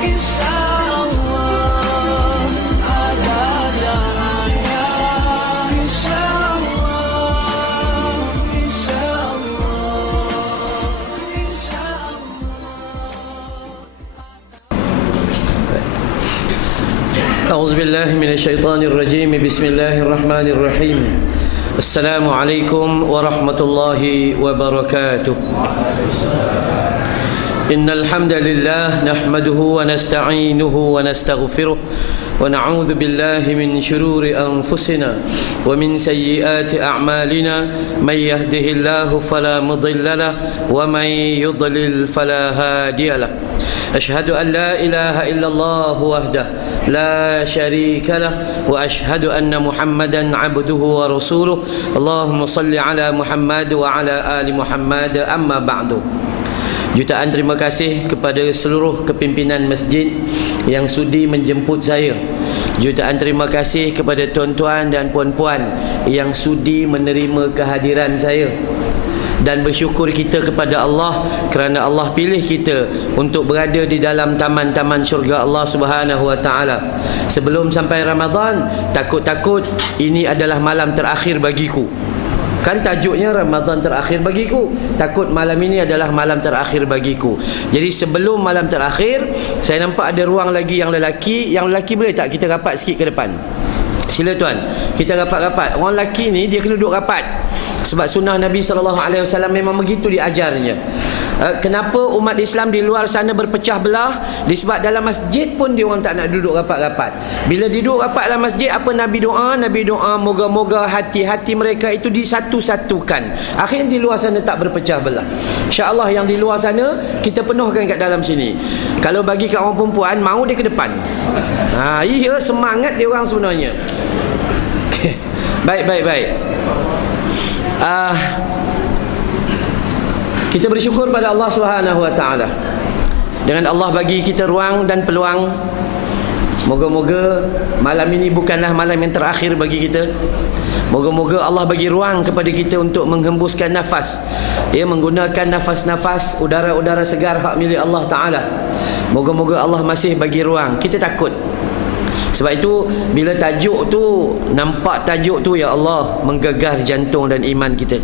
insyaallah ada jalannya, insyaallah, insyaallah, insyaallah. أعوذ بالله من الشيطان الرجيم. بسم الله الرحمن الرحيم. السلام عليكم ورحمة الله وبركاته. إن الحمد لله نحمده ونستعينه ونستغفره ونعوذ بالله من شرور أنفسنا ومن سيئات أعمالنا. من يهده الله فلا مضل له ومن يضلل فلا هادي له. أشهد أن لا إله إلا الله وحده لا شريك له وأشهد أن محمدا عبده ورسوله. اللهم صل على محمد وعلى آل محمد. أما بعد. Jutaan terima kasih kepada seluruh kepimpinan masjid yang sudi menjemput saya. Jutaan terima kasih kepada tuan-tuan dan puan-puan yang sudi menerima kehadiran saya. Dan bersyukur kita kepada Allah kerana Allah pilih kita untuk berada di dalam taman-taman syurga Allah Subhanahu wa taala. Sebelum sampai Ramadan, takut-takut ini adalah malam terakhir bagiku. Kan tajuknya Ramadan terakhir bagiku. Takut malam ini adalah malam terakhir bagiku. Jadi sebelum malam terakhir, saya nampak ada ruang lagi yang lelaki. Yang lelaki boleh tak kita rapat sikit ke depan? Sila tuan, kita rapat-rapat. Orang lelaki ni dia kena duduk rapat. Sebab sunnah Nabi SAW memang begitu diajarnya. Kenapa umat Islam di luar sana berpecah belah? Disebab dalam masjid pun dia orang tak nak duduk rapat-rapat. Bila duduk rapat dalam masjid, apa Nabi doa? Nabi doa moga-moga hati-hati mereka itu disatu-satukan. Akhirnya di luar sana tak berpecah belah. InsyaAllah yang di luar sana kita penuhkan kat dalam sini. Kalau bagi kat orang perempuan, mau dia ke depan. Iya, semangat dia orang sebenarnya. Okay. Baik. Kita bersyukur pada Allah Subhanahu wa taala. Dengan Allah bagi kita ruang dan peluang. Moga-moga malam ini bukanlah malam yang terakhir bagi kita. Moga-moga Allah bagi ruang kepada kita untuk menghembuskan nafas. Menggunakan nafas-nafas udara-udara segar hak milik Allah taala. Moga-moga Allah masih bagi ruang. Kita takut. Sebab itu bila tajuk tu, nampak tajuk tu, ya Allah, menggegar jantung dan iman kita.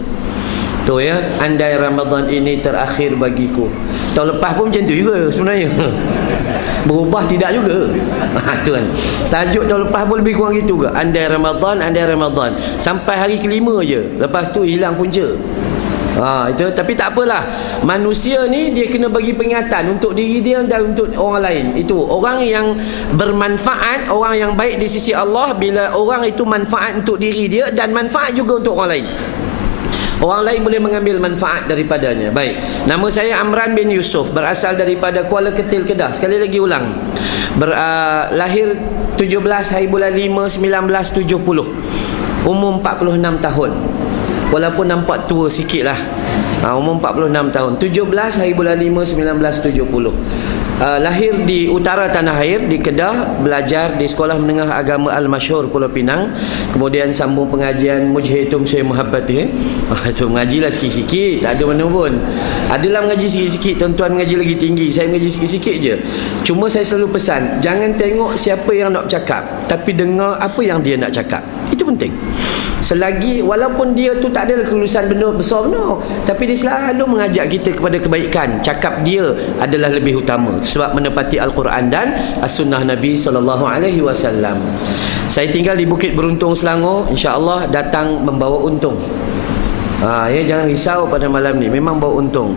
Tu ya, andai Ramadan ini terakhir bagiku. Tahun lepas pun macam tu juga sebenarnya. Berubah tidak juga. Tu kan. Tajuk tahun lepas pun lebih kurang gitu juga. Andai Ramadan. Sampai hari kelima je. Lepas tu hilang punca. Itu, tapi tak apalah. Manusia ni dia kena bagi peringatan untuk diri dia dan untuk orang lain. Itu orang yang bermanfaat, orang yang baik di sisi Allah bila orang itu manfaat untuk diri dia dan manfaat juga untuk orang lain. Orang lain boleh mengambil manfaat daripadanya. Baik. Nama saya Amran bin Yusuf, berasal daripada Kuala Ketil, Kedah. Sekali lagi ulang. Lahir 17 hari bulan 5 1970. Umur 46 tahun. Walaupun nampak tua sikit lah. Umur 46 tahun. 17 hari bulan 5 1970. Lahir di utara tanah air, di Kedah. Belajar di Sekolah Menengah Agama Al-Masyhur Pulau Pinang. Kemudian sambung pengajian Mujhitum Syekh Muhabbati. Itu mengajilah sikit-sikit, tak ada mana pun. Adalah mengaji sikit-sikit, tuan-tuan mengaji lagi tinggi. Saya mengaji sikit-sikit je. Cuma saya selalu pesan, jangan tengok siapa yang nak cakap, tapi dengar apa yang dia nak cakap. Itu penting. Selagi walaupun dia tu tak ada kelulusan benda besar benar, tapi dia selalu mengajak kita kepada kebaikan. Cakap dia adalah lebih utama sebab menepati Al-Quran dan As-Sunnah Nabi SAW. Saya tinggal di Bukit Beruntung, Selangor. InsyaAllah datang membawa untung. Jangan risau pada malam ni, memang bawa untung.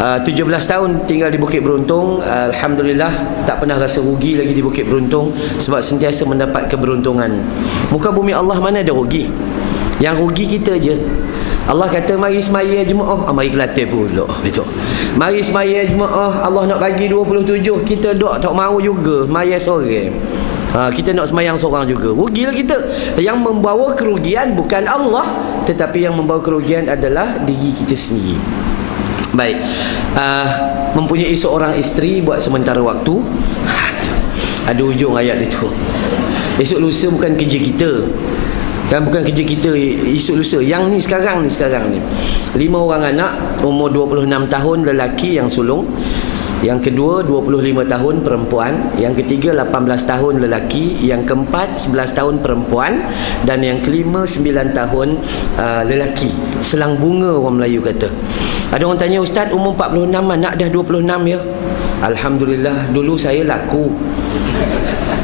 17 tahun tinggal di Bukit Beruntung. Alhamdulillah tak pernah rasa rugi lagi di Bukit Beruntung sebab sentiasa mendapat keberuntungan. Muka bumi Allah mana ada rugi? Yang rugi kita je. Allah kata mari semaya jemaah, mari Kelantan pula betul. Mari semaya jemaah, Allah nak bagi 27, kita dok tak mau juga semaya seorang. Kita nak semayang seorang juga. Rugilah kita. Yang membawa kerugian bukan Allah, tetapi yang membawa kerugian adalah diri kita sendiri. Baik. Mempunyai seorang isteri buat sementara waktu. Ada ujung ayat itu. Esok lusa bukan kerja kita. Kan bukan kerja kita esok lusa. Yang ni sekarang ni. 5 orang anak, umur 26 tahun, lelaki yang sulung. Yang kedua 25 tahun perempuan, yang ketiga 18 tahun lelaki, yang keempat 11 tahun perempuan, dan yang kelima 9 tahun lelaki. Selang bunga orang Melayu kata. Ada orang tanya, Ustaz umur 46 anak dah 26 ya? Alhamdulillah, dulu saya laku.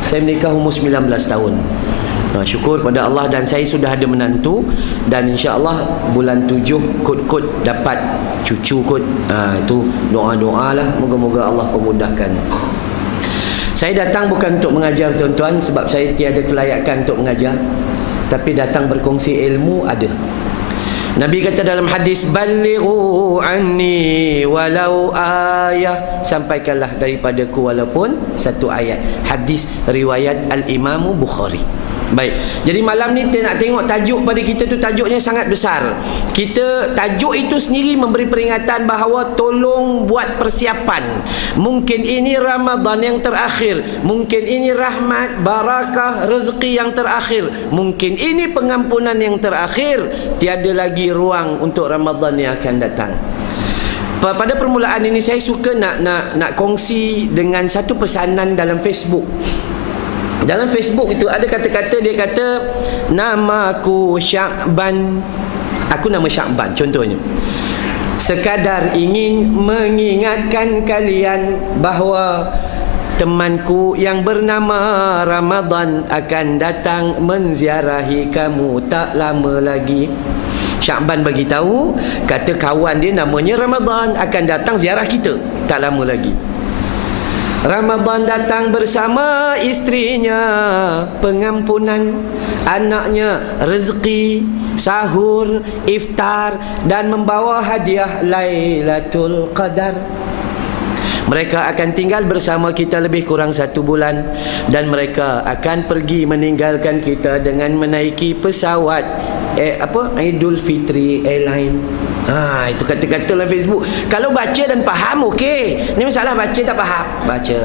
Saya menikah umur 19 tahun. Syukur pada Allah, dan saya sudah ada menantu, dan insya-Allah bulan 7 kot-kot dapat cucu kot. Itu doa-doa lah, moga-moga Allah pemudahkan. Saya datang bukan untuk mengajar tuan-tuan, sebab saya tiada kelayakan untuk mengajar, tapi datang berkongsi ilmu ada. Nabi kata dalam hadis, balighu anni walau ayah, sampaikanlah daripadaku walaupun satu ayat. Hadis riwayat Al-Imam Bukhari. Baik, jadi malam ni kita nak tengok tajuk pada kita tu, tajuknya sangat besar. Tajuk itu sendiri memberi peringatan bahawa tolong buat persiapan. Mungkin ini Ramadan yang terakhir, mungkin ini rahmat, barakah, rezeki yang terakhir, mungkin ini pengampunan yang terakhir. Tiada lagi ruang untuk Ramadan yang akan datang. Pada permulaan ini saya suka nak kongsi dengan satu pesanan dalam Facebook. Dalam Facebook itu ada kata-kata, dia kata, namaku Syakban, aku nama Syakban contohnya, sekadar ingin mengingatkan kalian bahawa temanku yang bernama Ramadan akan datang menziarahi kamu tak lama lagi. Syakban bagi tahu, kata kawan dia namanya Ramadan akan datang ziarah kita tak lama lagi. Ramadan datang bersama istrinya pengampunan, anaknya rezeki, sahur, iftar, dan membawa hadiah Lailatul Qadar. Mereka akan tinggal bersama kita lebih kurang 1 bulan, dan mereka akan pergi meninggalkan kita dengan menaiki pesawat Idul Fitri Airline. Itu kata-kata dalam Facebook. Kalau baca dan faham okey. Ni masalah baca tak faham. Baca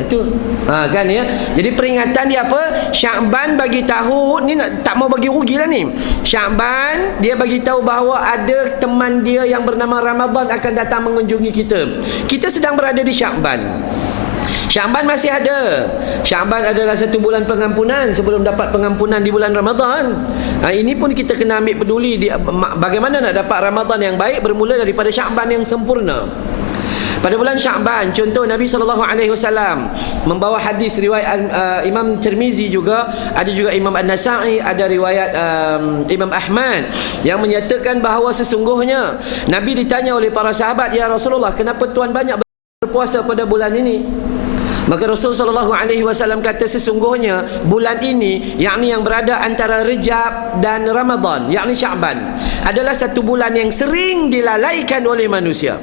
itu. Kan ya. Jadi peringatan dia apa? Syakban bagi tahu, ni tak mau bagi rugi lah ni. Syakban dia bagi tahu bahawa ada teman dia yang bernama Ramadan akan datang mengunjungi kita. Kita sedang berada di Syakban. Syakban masih ada. Syakban adalah 1 bulan pengampunan sebelum dapat pengampunan di bulan Ramadan. Ini pun kita kena ambil peduli bagaimana nak dapat Ramadan yang baik, bermula daripada Syakban yang sempurna. Pada bulan Syakban, contoh Nabi SAW membawa hadis riwayat Imam Tirmizi juga, ada juga Imam An-Nasa'i, ada riwayat Imam Ahmad yang menyatakan bahawa sesungguhnya Nabi ditanya oleh para sahabat, ya Rasulullah, kenapa tuan banyak berpuasa pada bulan ini? Maka Rasulullah SAW kata, sesungguhnya bulan ini, yakni yang berada antara Rejab dan Ramadan, yakni Syakban, adalah 1 bulan yang sering dilalaikan oleh manusia.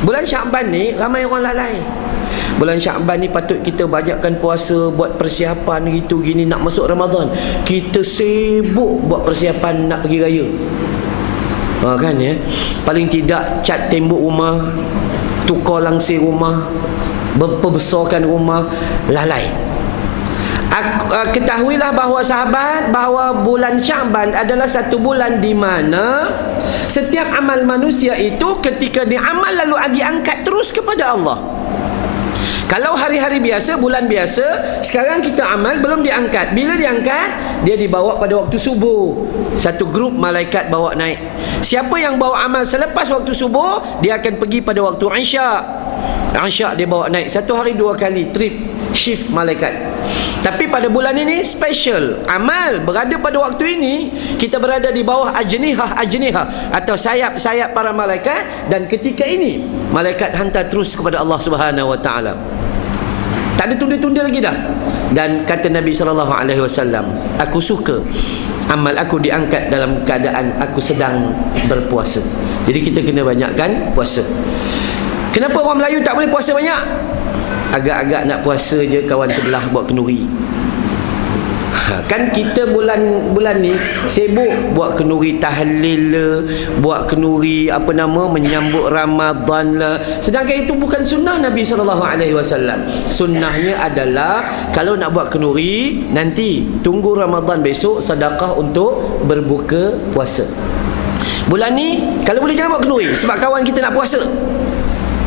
Bulan Syakban ni ramai orang lalai. Bulan Syakban ni patut kita banyakkan puasa, buat persiapan gitu gini nak masuk Ramadan. Kita sibuk buat persiapan nak pergi raya. Kan ya? Paling tidak cat tembok rumah, tukar langsir rumah, memperbesarkan rumah, lalai. Ketahuilah bahawa sahabat, bahawa bulan Syakban adalah 1 bulan di mana setiap amal manusia itu ketika diamal lalu diangkat terus kepada Allah. Kalau hari-hari biasa, bulan biasa, sekarang kita amal belum diangkat. Bila diangkat, dia dibawa pada waktu subuh. 1 grup malaikat bawa naik. Siapa yang bawa amal selepas waktu subuh, dia akan pergi pada waktu Isyak. Isyak dia bawa naik. 1 hari 2 kali trip, shift malaikat. Tapi pada bulan ini special. Amal berada pada waktu ini, kita berada di bawah ajnihah atau sayap-sayap para malaikat, dan ketika ini malaikat hantar terus kepada Allah Subhanahu wa taala. Tak ada tunda-tunda lagi dah. Dan kata Nabi SAW, aku suka amal aku diangkat dalam keadaan aku sedang berpuasa. Jadi kita kena banyakkan puasa. Kenapa orang Melayu tak boleh puasa banyak? Agak-agak nak puasa je, kawan sebelah buat kenduri. Kan kita bulan ni sibuk buat kenduri tahlil lah, buat kenduri menyambut Ramadan lah. Sedangkan itu bukan sunnah Nabi SAW. Sunnahnya adalah kalau nak buat kenduri, nanti tunggu Ramadan besok, sedekah untuk berbuka puasa. Bulan ni kalau boleh jangan buat kenduri, sebab kawan kita nak puasa.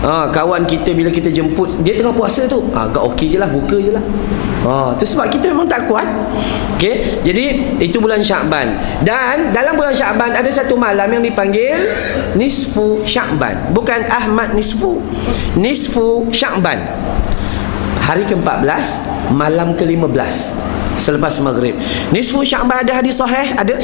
Kawan kita bila kita jemput, dia tengah puasa tu, agak okey je lah, buka je lah. Tu sebab kita memang tak kuat. Okey, jadi itu bulan Syakban. Dan dalam bulan Syakban ada satu malam yang dipanggil Nisfu Syakban. Bukan Ahmad Nisfu. Nisfu Syakban. Hari ke-14, malam ke-15 selepas maghrib. Nisfu Syakban ada hadis sahih, ada.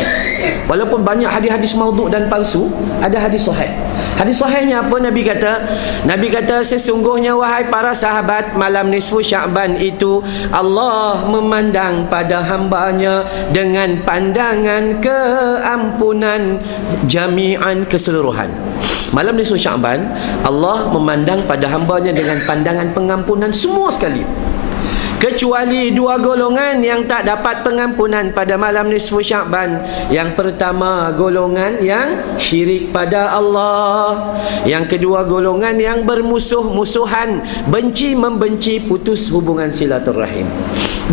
Walaupun banyak hadis-hadis maudhu' dan palsu, ada hadis sahih. Hadis sahihnya apa? Nabi kata sesungguhnya wahai para sahabat, malam nisfu Syakban itu Allah memandang pada hambanya dengan pandangan keampunan jami'an, keseluruhan. Malam nisfu Syakban Allah memandang pada hambanya dengan pandangan pengampunan semua sekali, kecuali dua golongan yang tak dapat pengampunan pada malam nisfu Syakban. Yang pertama, golongan yang syirik pada Allah. Yang kedua, golongan yang bermusuh-musuhan, benci-membenci, putus hubungan silaturahim.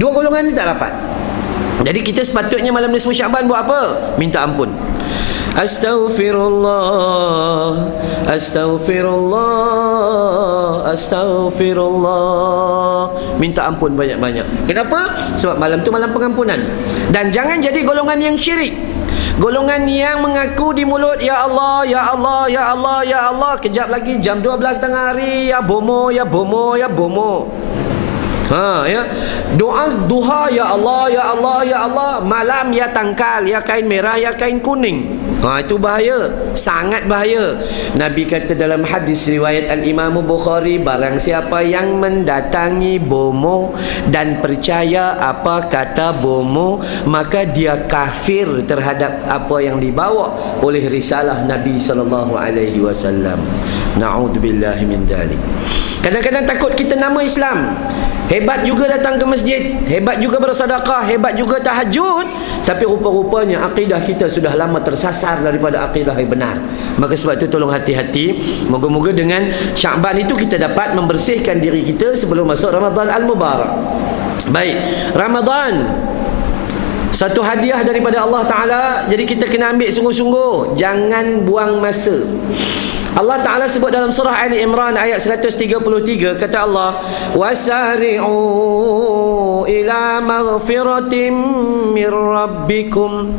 Dua golongan ini tak dapat. Jadi kita sepatutnya malam nisfu Syakban buat apa? Minta ampun. Astaghfirullah, astaghfirullah, astaghfirullah. Minta ampun banyak-banyak. Kenapa? Sebab malam tu malam pengampunan. Dan jangan jadi golongan yang syirik, golongan yang mengaku di mulut, ya Allah, ya Allah, ya Allah, ya Allah. Kejap lagi jam 12 tengah hari, ya bomo, ya bomo, ya bomo. Ya. Doa duha, ya Allah, ya Allah, ya Allah. Malam, ya tangkal, ya kain merah, ya kain kuning. Itu bahaya, sangat bahaya. Nabi kata dalam hadis riwayat Al-Imam Bukhari, barang siapa yang mendatangi bomo dan percaya apa kata bomo, maka dia kafir terhadap apa yang dibawa oleh risalah Nabi SAW. Na'udzubillahi min dzalik. Kadang-kadang takut kita nama Islam, hebat juga datang ke masjid, hebat juga bersedekah, hebat juga tahajud, tapi rupa-rupanya akidah kita sudah lama tersasar daripada akidah yang benar. Maka sebab itu tolong hati-hati. Moga-moga dengan Syakban itu kita dapat membersihkan diri kita sebelum masuk Ramadan Al-Mubarak. Baik, Ramadan satu hadiah daripada Allah Ta'ala. Jadi kita kena ambil sungguh-sungguh, jangan buang masa. Allah Ta'ala sebut dalam surah Ali Imran ayat 133, kata Allah, wasari'u ila maghfiratin min rabbikum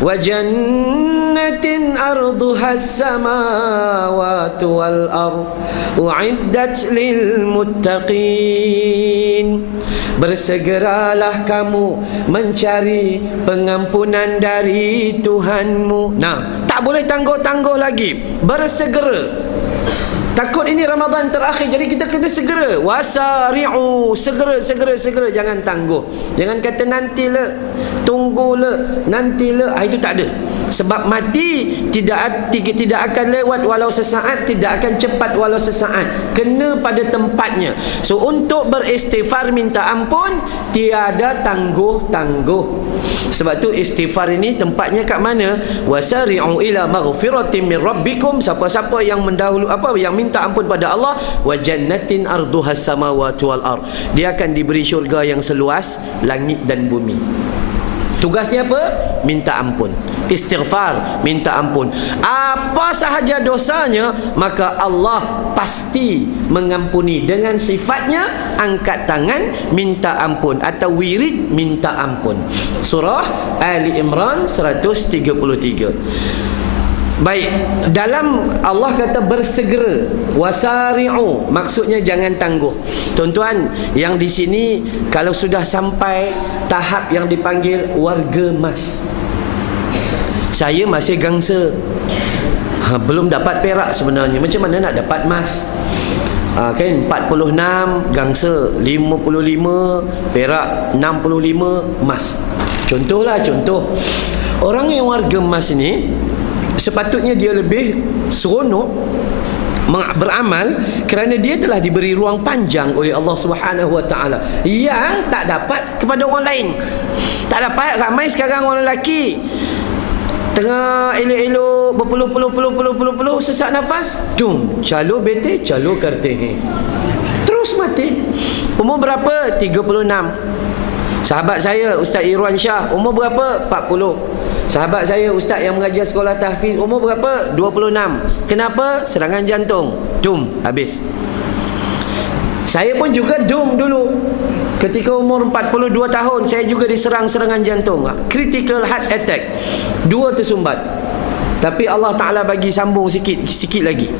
wa jannatin arduha as-samawati wal ard u'iddat lil muttaqin. Bersegeralah kamu mencari pengampunan dari Tuhanmu. Tak boleh tangguh-tangguh lagi, bersegera. Takut ini Ramadan terakhir, jadi kita kena segera. Wasari'u, segera, jangan tangguh. Jangan kata nantilah, tunggulah, nantilah. Itu tak ada. Sebab mati tidak akan lewat walau sesaat, tidak akan cepat walau sesaat. Kena pada tempatnya. So untuk beristighfar minta ampun tiada tangguh-tangguh. Sebab tu istighfar ini tempatnya kat mana? Wasari'u ila maghfiratin min rabbikum. Siapa-siapa yang mendahulu yang minta ampun pada Allah, wa jannatin arduhas samawati wal ard. Dia akan diberi syurga yang seluas langit dan bumi. Tugasnya apa? Minta ampun. Istighfar, minta ampun. Apa sahaja dosanya, maka Allah pasti mengampuni. Dengan sifatnya angkat tangan minta ampun atau wirid minta ampun. Surah Ali Imran 133. Baik, dalam Allah kata bersegera, wasari'u, maksudnya jangan tangguh. Tuan-tuan, yang di sini kalau sudah sampai tahap yang dipanggil warga emas, saya masih gangsa, belum dapat perak sebenarnya. Macam mana nak dapat emas? Kan 46 gangsa, 55 perak, 65 emas. Contoh orang yang warga emas ini sepatutnya dia lebih seronok beramal kerana dia telah diberi ruang panjang oleh Allah Subhanahu Wa Taala yang tak dapat kepada orang lain. Tak dapat. Ramai sekarang orang lelaki tengah elok-elok berpuluh-puluh sesak nafas, calo bete, calo karte, terus mati. Umur berapa? 36. Sahabat saya Ustaz Irwan Shah, umur berapa? 40. Sahabat saya ustaz yang mengajar sekolah tahfiz umur berapa? 26. Kenapa? Serangan jantung. Dum, habis. Saya pun juga dum dulu. Ketika umur 42 tahun saya juga diserang serangan jantung. Critical heart attack. 2 tersumbat. Tapi Allah Ta'ala bagi sambung sikit lagi.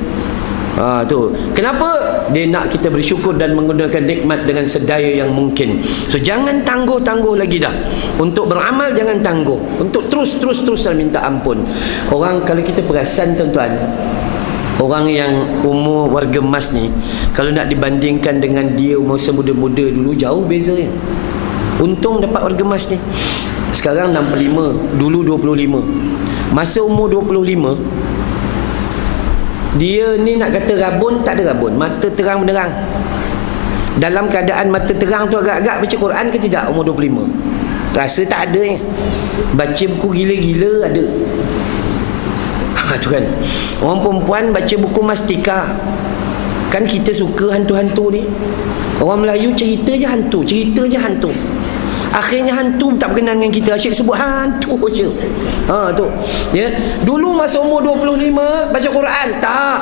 Tu. Kenapa? Dia nak kita bersyukur dan menggunakan nikmat dengan sedaya yang mungkin. So jangan tangguh-tangguh lagi dah. Untuk beramal jangan tangguh. Untuk terus dan minta ampun. Orang kalau kita perasan tuan-tuan, orang yang umur warga emas ni, kalau nak dibandingkan dengan dia umur semuda-muda dulu, jauh bezanya. Untung dapat warga emas ni. Sekarang 65, dulu 25. Masa umur 25, dia ni nak kata rabun, tak ada rabun. Mata terang benderang. Dalam keadaan mata terang tu agak-agak baca Quran ke tidak umur 25? Rasa tak ada ni. Baca buku gila-gila ada. Tu kan. Orang perempuan baca buku mastika. Kan kita suka hantu-hantu ni. Orang Melayu cerita je hantu. Akhirnya hantu tak berkenan dengan kita. Asyik sebut hantu je. Tu. Ya. Dulu masa umur 25 baca Quran tak.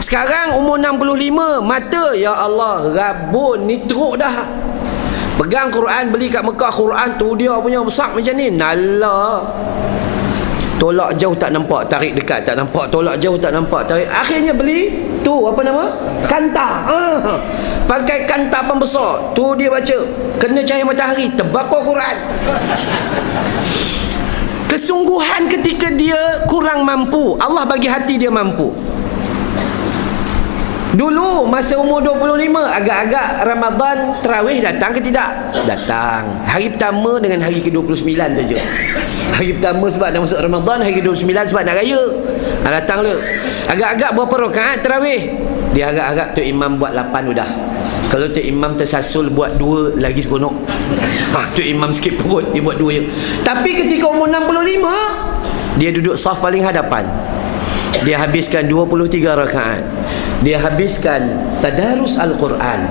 Sekarang umur 65 mata, ya Allah, rabun ni teruk dah. Pegang Quran, beli kat Mekah Quran tu dia punya besar macam ni. Nala. Tolak jauh tak nampak, tarik dekat tak nampak, tolak jauh tak nampak, tarik. Akhirnya beli tu apa nama? Kanta. Pakai kanta pembesar. Tu dia baca. Kena cahaya matahari, terbakar Quran. Kesungguhan ketika dia kurang mampu, Allah bagi hati dia mampu. Dulu masa umur 25 agak-agak Ramadan tarawih datang ke tidak? Datang. Hari pertama dengan hari ke-29 saja. Hari pertama sebab dah masuk Ramadan, hari ke-29 sebab nak raya. Datang le. Agak-agak berapa rakaat tarawih? Dia agak-agak tu imam buat 8 sudah. Kalau tu imam tersasul buat 2 lagi seronok. Tu imam sikit perut dia buat 2 je. Tapi ketika umur 65 dia duduk saf paling hadapan. Dia habiskan 23 rakaat. Dia habiskan tadarus Al-Quran.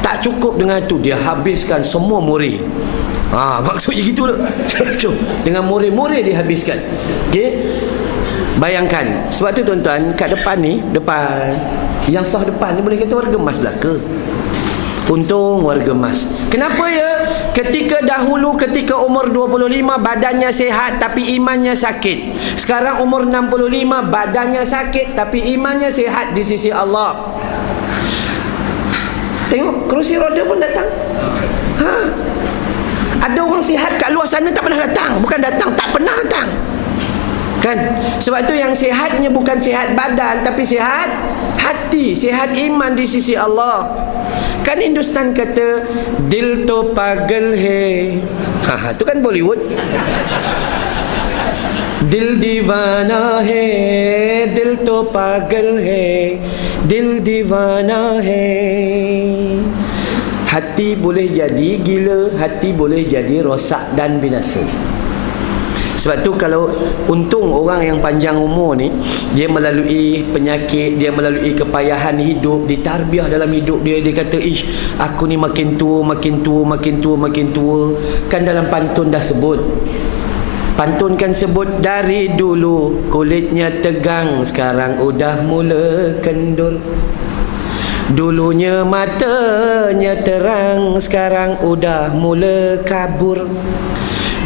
Tak cukup dengan tu, dia habiskan semua murid. Maksudnya gitu lah. Dengan murid-murid dia habiskan. Okey. Bayangkan. Sebab tu tuan-tuan, kat depan ni, depan yang sah depan ni boleh kata warga emas belaka. Untung warga emas. Kenapa ya? Ketika dahulu, ketika umur 25 badannya sehat tapi imannya sakit. Sekarang umur 65 badannya sakit tapi imannya sehat di sisi Allah. Tengok kerusi roda pun datang. Ada orang sihat kat luar sana tak pernah datang. Bukan datang, tak pernah datang. Kan? Sebab tu yang sihatnya bukan sihat badan tapi sihat hati, sihat iman di sisi Allah. Kan Hindustan kata dil to pagal hai. Tu kan Bollywood. Dil divana hai, dil to pagal hai, dil divana hai. Hati boleh jadi gila, hati boleh jadi rosak dan binasa. Sebab tu kalau untung orang yang panjang umur ni, dia melalui penyakit, dia melalui kepayahan hidup, ditarbiah dalam hidup dia. Dia kata, aku ni makin tua. Kan dalam pantun dah sebut. Pantun kan sebut dari dulu kulitnya tegang, sekarang udah mula kendur. Dulunya matanya terang, sekarang udah mula kabur.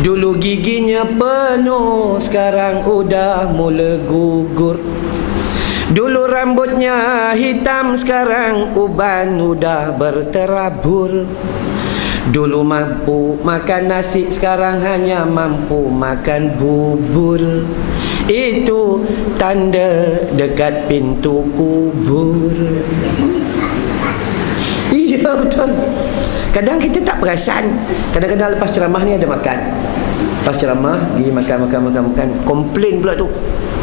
Dulu giginya penuh, sekarang udah mula gugur. Dulu rambutnya hitam, sekarang uban udah berterabur. Dulu mampu makan nasi, sekarang hanya mampu makan bubur. Itu tanda dekat pintu kubur. Iya betul. Kadang kita tak perasan. Kadang-kadang lepas ceramah ni ada makan. Lepas ceramah pergi makan. Komplain pula tu.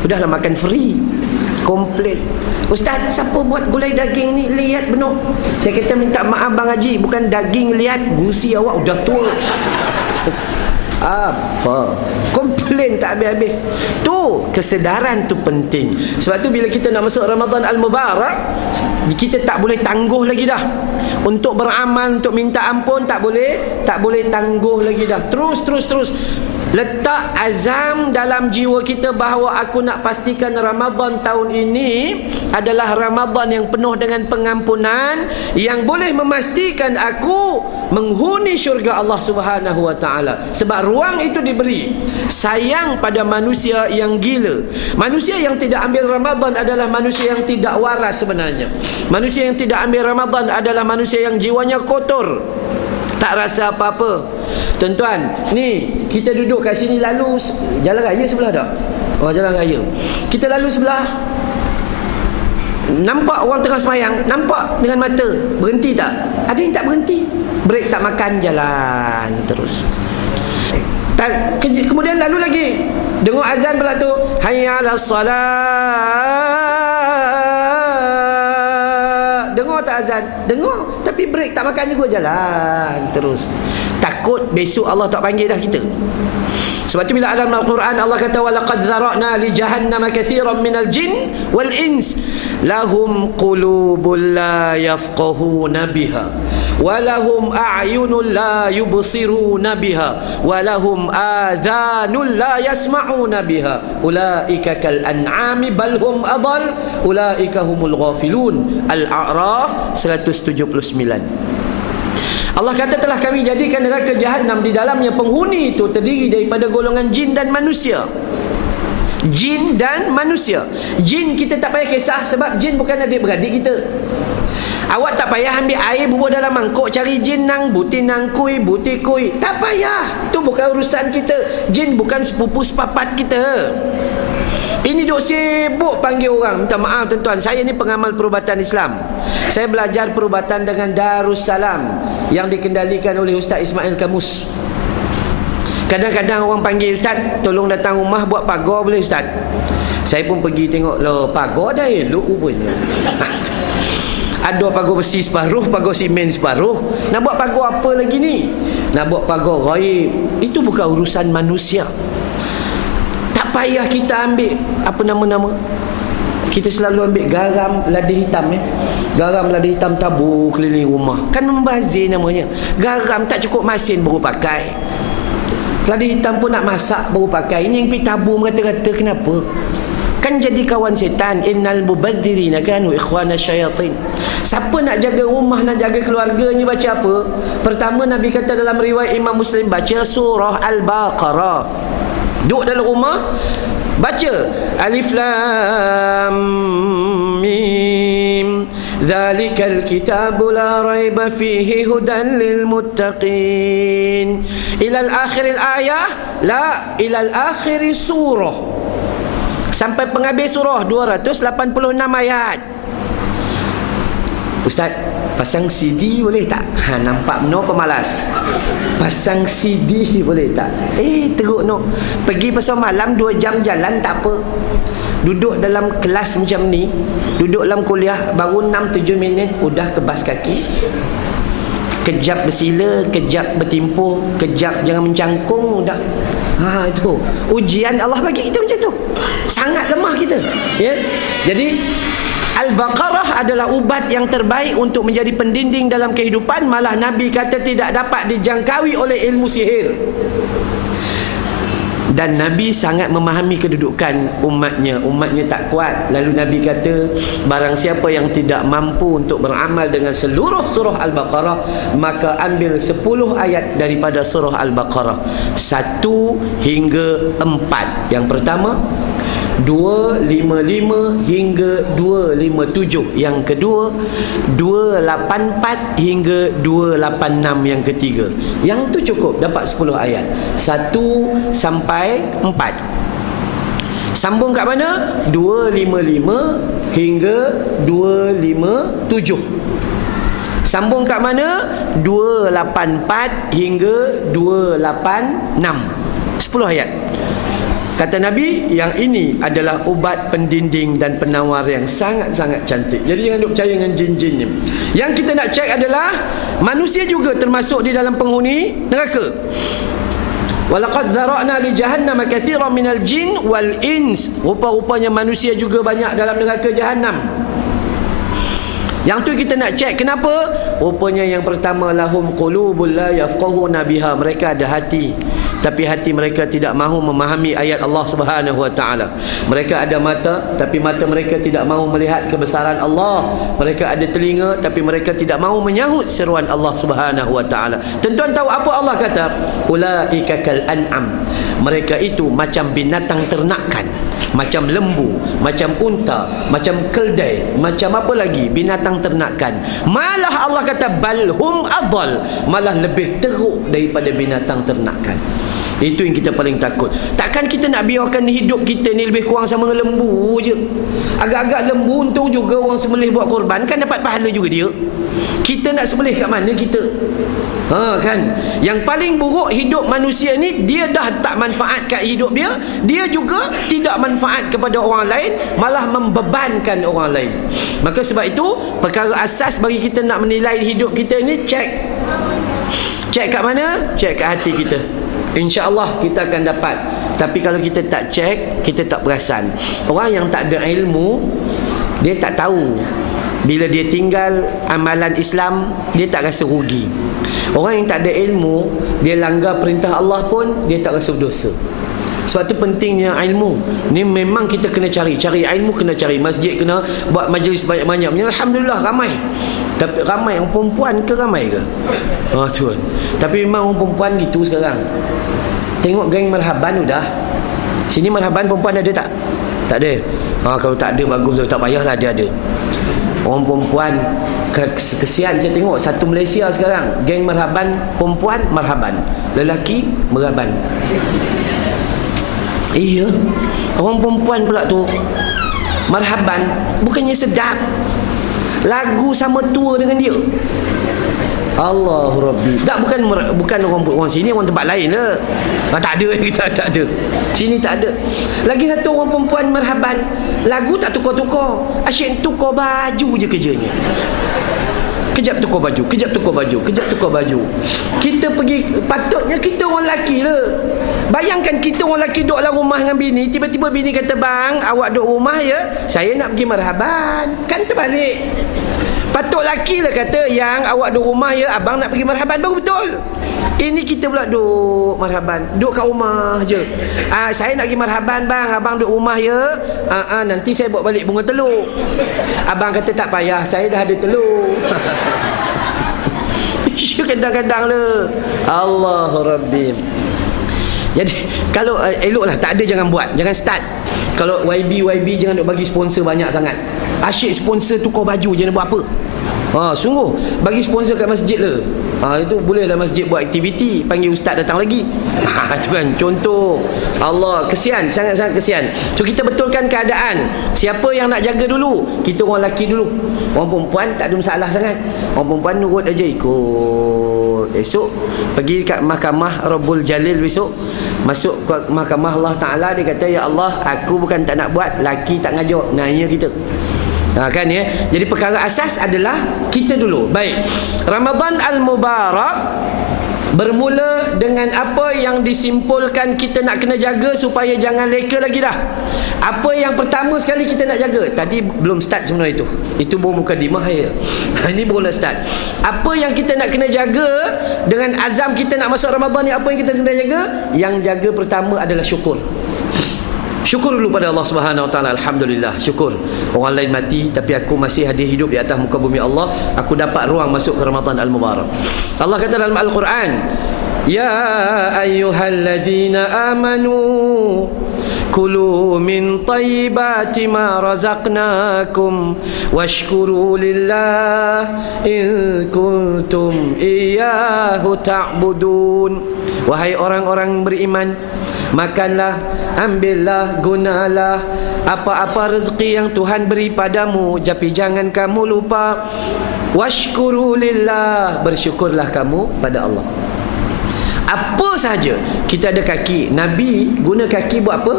Udahlah makan free. Komplain. Ustaz, siapa buat gulai daging ni liat benar? Saya kata minta maaf Bang Haji, bukan daging liat, gusi awak udah tua. Apa? Komplain tak habis-habis. Tu kesedaran tu penting. Sebab tu bila kita nak masuk Ramadan Al-Mubarak, kita tak boleh tangguh lagi dah. Untuk beramal, untuk minta ampun tak boleh tangguh lagi dah. Terus. letak azam dalam jiwa kita bahawa aku nak pastikan Ramadan tahun ini adalah Ramadan yang penuh dengan pengampunan, yang boleh memastikan aku menghuni syurga Allah Subhanahu wa taala. Sebab ruang itu diberi. Sayang pada manusia yang gila. Manusia yang tidak ambil Ramadan adalah manusia yang tidak waras sebenarnya. Manusia yang tidak ambil Ramadan adalah manusia yang jiwanya kotor, tak rasa apa-apa. Tuan-tuan, ni kita duduk kat sini, lalu jalan raya sebelah tak? Oh, jalan raya. Kita lalu sebelah, nampak orang tengah semayang, nampak dengan mata, berhenti tak? Ada yang tak berhenti, break tak makan, jalan terus. Kemudian lalu lagi, dengar azan pula tu, hayya 'alas salat. Dengar tak azan? Dengar, tapi break tak makan juga, jalan terus. Takut besok Allah tak panggil dah kita. Sebab tu bila dalam Al-Quran Allah kata walaqad dzara'na li jahannama katsiran minal jin wal ins lahum qulubun la yafqahuna biha wa lahum a'yunun la yubsiruna biha wa lahum adhanun la yasma'una biha ulaika kal an'ami bal hum adall ulaika humul ghafilun. Al-A'raf 179. Allah kata telah kami jadikan neraka Jahannam, di dalamnya penghuni itu terdiri daripada golongan jin dan manusia. Jin dan manusia. Jin kita tak payah kisah sebab jin bukan adik-beradik kita. Awak tak payah ambil air bubuh dalam mangkuk cari jin nang buti nang kui buti kui. Tak payah. Itu bukan urusan kita. Jin bukan sepupu sepapat kita. Ini duk sibuk panggil orang. Minta maaf tuan-tuan, saya ni pengamal perubatan Islam. Saya belajar perubatan dengan Darussalam yang dikendalikan oleh Ustaz Ismail Kamus. Kadang-kadang orang panggil, Ustaz, tolong datang rumah buat pagar boleh Ustaz? Saya pun pergi tengok, loh, pagar dah elok rupanya. Ada pagar besi separuh, pagar simen separuh. Nak buat pagar apa lagi ni? Nak buat pagar ghaib. Itu bukan urusan manusia. Tak payah kita ambil apa nama-nama. Kita selalu ambil garam lada hitam Garam lada hitam tabur keliling rumah. Kan membazir namanya. Garam tak cukup masin baru pakai. Lada hitam pun nak masak baru pakai. Ini yang pergi tabur kata-kata kenapa? Kan jadi kawan setan. Innal mubadzirina kanu ikhwana syayatin. Siapa nak jaga rumah, nak jaga keluarganya, baca apa? Pertama Nabi kata dalam riwayat Imam Muslim, baca surah Al-Baqarah. Duduk dalam rumah, baca Alif Lam Mim Dzalikal kitabu la raiba fihi hudan lil muttaqin ilal akhiril ayah la ilal akhiri surah, sampai penghabis surah 286 ayat. Ustaz, pasang CD boleh tak? Nampak no pemalas. Pasang CD boleh tak? Teruk no. Pergi pasal malam 2 jam jalan tak apa. Duduk dalam kelas macam ni, duduk dalam kuliah baru 6-7 minit udah kebas kaki. Kejap bersila, kejap bertimpuh, kejap jangan mencangkung, udah. Itu ujian Allah bagi kita macam tu. Sangat lemah kita, ya. Jadi Al-Baqarah adalah ubat yang terbaik untuk menjadi pendinding dalam kehidupan. Malah Nabi kata tidak dapat dijangkaui oleh ilmu sihir. Dan Nabi sangat memahami kedudukan umatnya. Umatnya tak kuat. Lalu Nabi kata, barang siapa yang tidak mampu untuk beramal dengan seluruh surah Al-Baqarah, maka ambil 10 ayat daripada surah Al-Baqarah 1 hingga 4. Yang pertama 255 hingga 257. Yang kedua 284 hingga 286. Yang ketiga. Yang tu cukup dapat 10 ayat 1 sampai 4. Sambung kat mana? 255 hingga 257. Sambung kat mana? 284 hingga 286. 10 ayat. Kata Nabi, yang ini adalah ubat pendinding dan penawar yang sangat-sangat cantik. Jadi jangan duk percaya dengan jin-jin ni. Yang kita nak cek adalah manusia juga termasuk di dalam penghuni neraka. Walaqad dzara'na li jahannama katsiran minal jin wal ins. Rupa-rupanya manusia juga banyak dalam neraka Jahannam. Yang tu kita nak cek kenapa? Rupanya yang pertama, lahum qulubul la yafqahuna biha. Mereka ada hati, tapi hati mereka tidak mahu memahami ayat Allah Subhanahu wa taala. Mereka ada mata, tapi mata mereka tidak mahu melihat kebesaran Allah. Mereka ada telinga, tapi mereka tidak mahu menyahut seruan Allah Subhanahu wa taala. Tuan-tuan tahu apa Allah kata? Ulaika kal an'am. Mereka itu macam binatang ternakan, macam lembu, macam unta, macam keldai, macam apa lagi, binatang ternakan. Malah Allah kata balhum adall, malah lebih teruk daripada binatang ternakan. Itu yang kita paling takut. Takkan kita nak biarkan hidup kita ni lebih kurang sama dengan lembu je. Agak-agak lembu untung juga orang sembelih buat korban, kan dapat pahala juga dia. Kita nak sembelih kat mana kita? Kan. Yang paling buruk hidup manusia ni, dia dah tak manfaat kat hidup dia, dia juga tidak manfaat kepada orang lain, malah membebankan orang lain. Maka sebab itu perkara asas bagi kita nak menilai hidup kita ni, cek kat mana? Cek kat hati kita. InsyaAllah kita akan dapat. Tapi kalau kita tak cek, kita tak perasan. Orang yang tak ada ilmu, dia tak tahu. Bila dia tinggal amalan Islam, dia tak rasa rugi. Orang yang tak ada ilmu, dia langgar perintah Allah pun, dia tak rasa berdosa. Sebab tu pentingnya ilmu. Ni memang kita kena cari ilmu, kena cari masjid, kena buat majlis banyak-banyak. Alhamdulillah ramai. Tapi ramai yang perempuan ke ramai ke? Tuan. Tapi memang orang perempuan gitu sekarang. Tengok geng marhaban udah. Sini marhaban perempuan ada tak? Tak ada. Kalau tak ada bagus, tak payahlah dia ada. Orang perempuan, kesian saya tengok satu Malaysia sekarang, geng marhaban, perempuan marhaban, lelaki meraban. Iya, orang perempuan pula tu marhaban, bukannya sedap, lagu sama tua dengan dia. Allahu Rabbi. Tak, bukan orang sini, orang tempat lain lah. Tak ada kita, tak ada. Sini tak ada. Lagi satu orang perempuan marhaban, lagu tak tukar-tukar, asyik tukar baju je kerjanya. Kejap tukar baju, kejap tukar baju, kejap tukar baju. Kita pergi, patutnya kita orang lelaki lah. Bayangkan kita orang lelaki duduk dalam rumah dengan bini, tiba-tiba bini kata, bang, awak duduk rumah ya, saya nak pergi marhaban. Kan terbalik. Patut lelaki lah kata, yang awak duduk rumah ya, abang nak pergi marhaban. Baru betul. Ini kita pula duduk marhaban, duduk kat rumah je. Saya nak pergi marhaban bang, abang duduk rumah ya. Nanti saya bawa balik bunga telur. Abang kata tak payah, saya dah ada telur. Kadang-kadang lah. Allahu Rabbi. Jadi kalau eloklah tak ada, jangan buat, jangan start. Kalau YB jangan duk bagi sponsor banyak sangat. Asyik sponsor tukar baju je nak buat apa? Sungguh bagi sponsor kat masjid lah. Itu bolehlah masjid buat aktiviti, panggil ustaz datang lagi. Itu kan contoh. Allah, kesian, sangat-sangat kesian. So kita betulkan keadaan. Siapa yang nak jaga dulu? Kita orang lelaki dulu. Orang perempuan tak ada masalah sangat. Orang perempuan nurut aja, ikut. Esok pergi kat mahkamah Rabbul Jalil, besok masuk ke mahkamah Allah Ta'ala, dia kata, ya Allah, aku bukan tak nak buat, laki tak ngajak. Nanya kita. Kan ya. Jadi perkara asas adalah kita dulu. Baik. Ramadan Al-Mubarak bermula dengan apa yang disimpulkan kita nak kena jaga supaya jangan leka lagi dah. Apa yang pertama sekali kita nak jaga? Tadi belum start sebenarnya itu. Itu baru mukadimah ya. Ini baru start. Apa yang kita nak kena jaga dengan azam kita nak masuk Ramadan ni, apa yang kita kena jaga? Yang jaga pertama adalah syukur. Syukur dulu pada Allah Subhanahu Wa Taala. Alhamdulillah, syukur. Orang lain mati tapi aku masih ada hidup di atas muka bumi Allah. Aku dapat ruang masuk ke Ramadan Al-Mubarak. Allah kata dalam Al-Quran, ya ayyuhalladzina amanu kulu min tayyibati ma razaqnakum washkuru lillah in kuntum iyyahu ta'budun. Wahai orang-orang beriman, makanlah, ambillah, gunalah apa-apa rezeki yang Tuhan beri padamu, tapi jangan kamu lupa washkuru lillah, bersyukurlah kamu pada Allah. Apa sahaja kita ada kaki, Nabi guna kaki buat apa?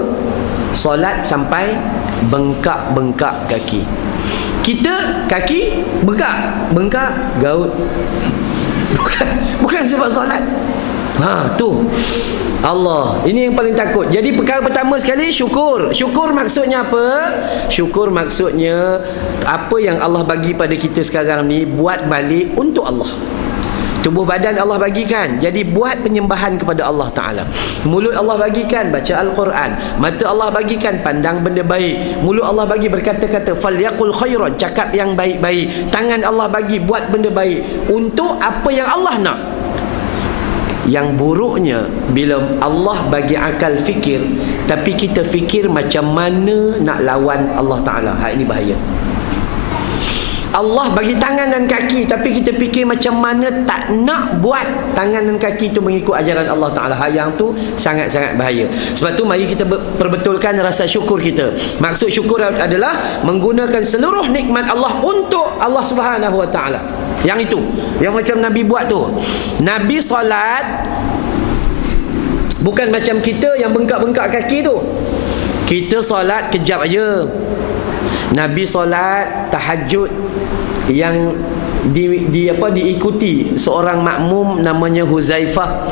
Solat sampai bengkak-bengkak kaki. Kita kaki bengkak gaut. Bukan sebab solat. Tu Allah, ini yang paling takut. Jadi perkara pertama sekali syukur. Syukur maksudnya apa? Syukur maksudnya apa yang Allah bagi pada kita sekarang ni buat balik untuk Allah. Tubuh badan Allah bagikan, jadi buat penyembahan kepada Allah Ta'ala. Mulut Allah bagikan, baca Al-Quran. Mata Allah bagikan, pandang benda baik. Mulut Allah bagi berkata-kata, falyaqul khairan, cakap yang baik-baik. Tangan Allah bagi buat benda baik untuk apa yang Allah nak. Yang buruknya bila Allah bagi akal fikir, tapi kita fikir macam mana nak lawan Allah Ta'ala. Ini bahaya. Allah bagi tangan dan kaki, tapi kita fikir macam mana tak nak buat tangan dan kaki itu mengikut ajaran Allah Ta'ala. Yang tu sangat-sangat bahaya. Sebab tu mari kita perbetulkan rasa syukur kita. Maksud syukur adalah menggunakan seluruh nikmat Allah untuk Allah Subhanahu Wa Ta'ala. Yang itu, yang macam Nabi buat tu. Nabi solat bukan macam kita yang bengkak-bengkak kaki tu. Kita solat kejap aja. Nabi solat tahajud yang diikuti seorang makmum namanya Huzaifah.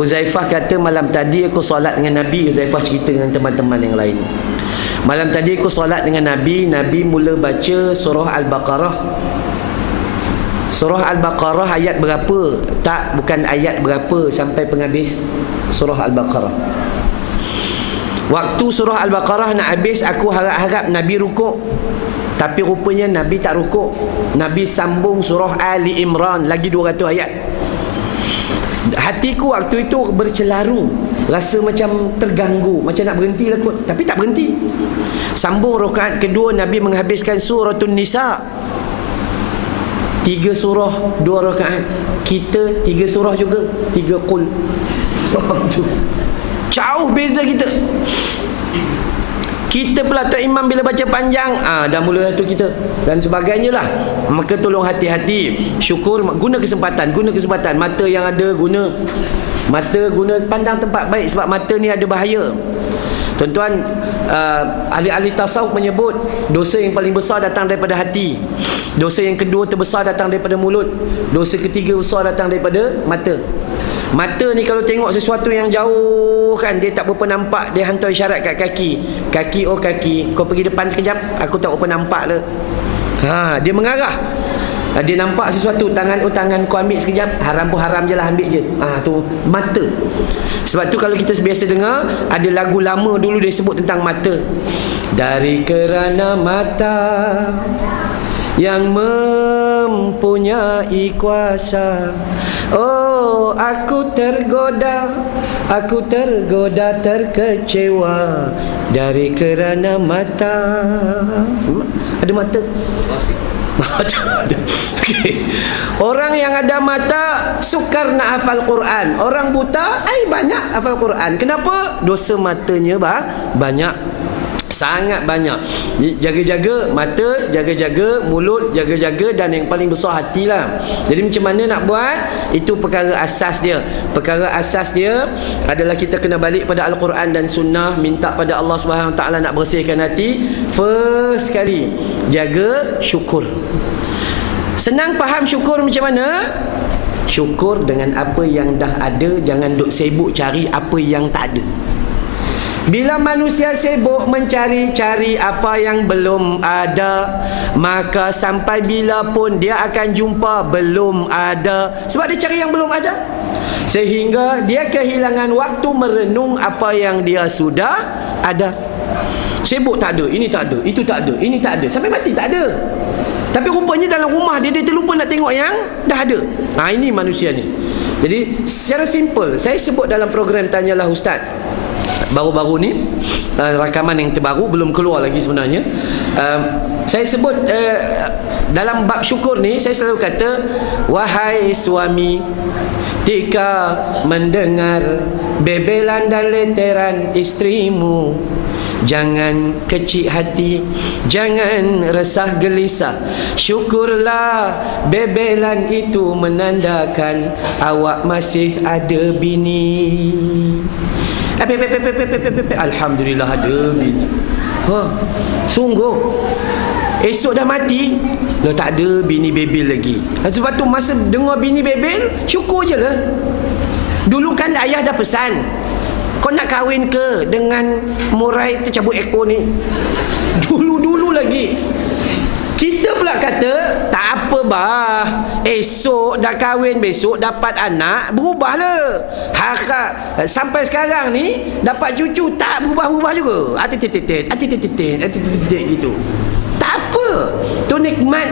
Huzaifah kata, malam tadi aku solat dengan Nabi. Huzaifah cerita dengan teman-teman yang lain. Malam tadi aku solat dengan Nabi. Nabi mula baca surah Al-Baqarah. Surah Al-Baqarah ayat berapa? Tak, bukan ayat berapa sampai penghabis surah Al-Baqarah. Waktu surah Al-Baqarah nak habis, aku harap-harap Nabi rukuk. Tapi rupanya Nabi tak rukuk. Nabi sambung surah Ali Imran, lagi 200 ayat. Hatiku waktu itu bercelaru, rasa macam terganggu, macam nak berhenti lah kot, tapi tak berhenti. Sambung rakaat kedua, Nabi menghabiskan suratul Nisa. 3 surah 2 rakaat. Kita 3 surah juga, 3 qul. Jauh beza kita. Kita pula tak imam bila baca panjang, dah mula tu kita dan sebagainya lah. Maka tolong hati-hati. Syukur, guna kesempatan. Mata yang ada guna. Mata guna, pandang tempat baik, sebab mata ni ada bahaya. Tuan-tuan, ahli-ahli tasawuf menyebut dosa yang paling besar datang daripada hati. Dosa yang kedua terbesar datang daripada mulut. Dosa ketiga besar datang daripada mata. Mata ni kalau tengok sesuatu yang jauh kan, dia tak berapa nampak, dia hantar isyarat kat kaki. Kaki, oh kaki, kau pergi depan sekejap, aku tak berapa nampak le. Dia mengarah. Dia nampak sesuatu, tangan, oh tangan, kau ambil sekejap, haram pun haram je lah, ambil je. Tu mata. Sebab tu kalau kita biasa dengar, ada lagu lama dulu dia sebut tentang mata. Dari kerana mata yang mempunyai kuasa, oh aku tergoda, terkecewa dari kerana mata. Ada mata. Okay. Orang yang ada mata sukar nak hafal Quran. Orang buta banyak hafal Quran. Kenapa? Dosa matanya banyak. Sangat banyak. Jaga-jaga mata, jaga-jaga mulut, jaga-jaga, dan yang paling besar hatilah. Jadi macam mana nak buat? Itu perkara asas dia. Perkara asas dia adalah kita kena balik pada Al-Quran dan Sunnah, minta pada Allah Subhanahu Wa Taala nak bersihkan hati. First sekali, jaga syukur. Senang faham syukur macam mana? Syukur dengan apa yang dah ada, jangan duk sibuk cari apa yang tak ada. Bila manusia sibuk mencari-cari apa yang belum ada, maka sampai bila pun dia akan jumpa belum ada. Sebab dia cari yang belum ada, sehingga dia kehilangan waktu merenung apa yang dia sudah ada. Sibuk tak ada, ini tak ada, itu tak ada, ini tak ada, sampai mati tak ada. Tapi rupanya dalam rumah dia terlupa nak tengok yang dah ada. Ini manusia ni. Jadi secara simple, saya sebut dalam program Tanyalah Ustaz baru-baru ni, rakaman yang terbaru, belum keluar lagi sebenarnya. Saya sebut dalam bab syukur ni, saya selalu kata, wahai suami, tika mendengar bebelan dan leteran isterimu, jangan kecil hati, jangan resah gelisah. Syukurlah bebelan itu menandakan awak masih ada bini. Alhamdulillah ada bini. Sungguh. Esok dah mati, dah tak ada bini bebel lagi. Sebab tu masa dengar bini bebel, syukur je lah. Dulu kan ayah dah pesan, kau nak kahwin ke dengan murai tercabut ekor ni? Dulu lagi. Kita pula kata, tak apa bah, esok dah kahwin, besok dapat anak, berubahlah. Sampai sekarang ni dapat cucu tak berubah-ubah juga. Atitit gitu. Tak apa. Tu nikmat.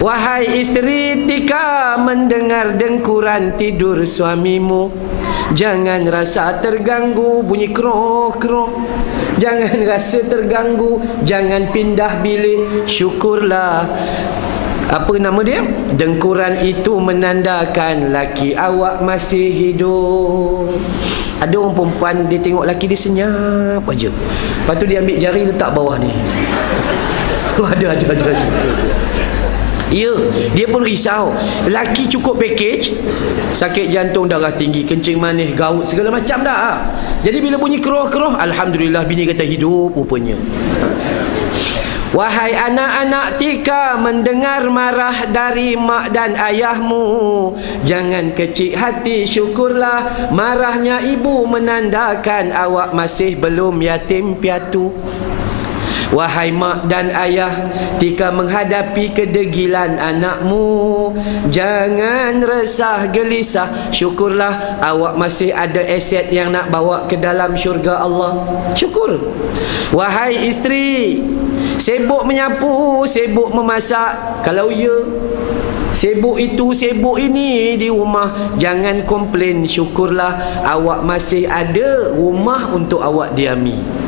Wahai isteri, tika mendengar dengkuran tidur suamimu, jangan rasa terganggu bunyi kroh-kroh. Jangan rasa terganggu, jangan pindah bilik. Syukurlah, apa nama dia? Dengkuran itu menandakan laki awak masih hidup. Ada orang perempuan, dia tengok laki dia senyap aja, lepas tu dia ambil jari letak bawah ni. Ada. Ya, dia pun risau. Laki cukup package, sakit jantung, darah tinggi, kencing manis, gaut, segala macam dah. Jadi bila bunyi keroh-keroh, alhamdulillah bini kata hidup rupanya. Wahai anak-anak, tika mendengar marah dari mak dan ayahmu, jangan kecil hati, syukurlah marahnya ibu menandakan awak masih belum yatim piatu. Wahai mak dan ayah, tika menghadapi kedegilan anakmu, jangan resah gelisah, syukurlah awak masih ada aset yang nak bawa ke dalam syurga Allah. Syukur. Wahai isteri, sibuk menyapu, sibuk memasak, kalau ya sibuk itu, sibuk ini di rumah, jangan komplain, syukurlah awak masih ada rumah untuk awak diami.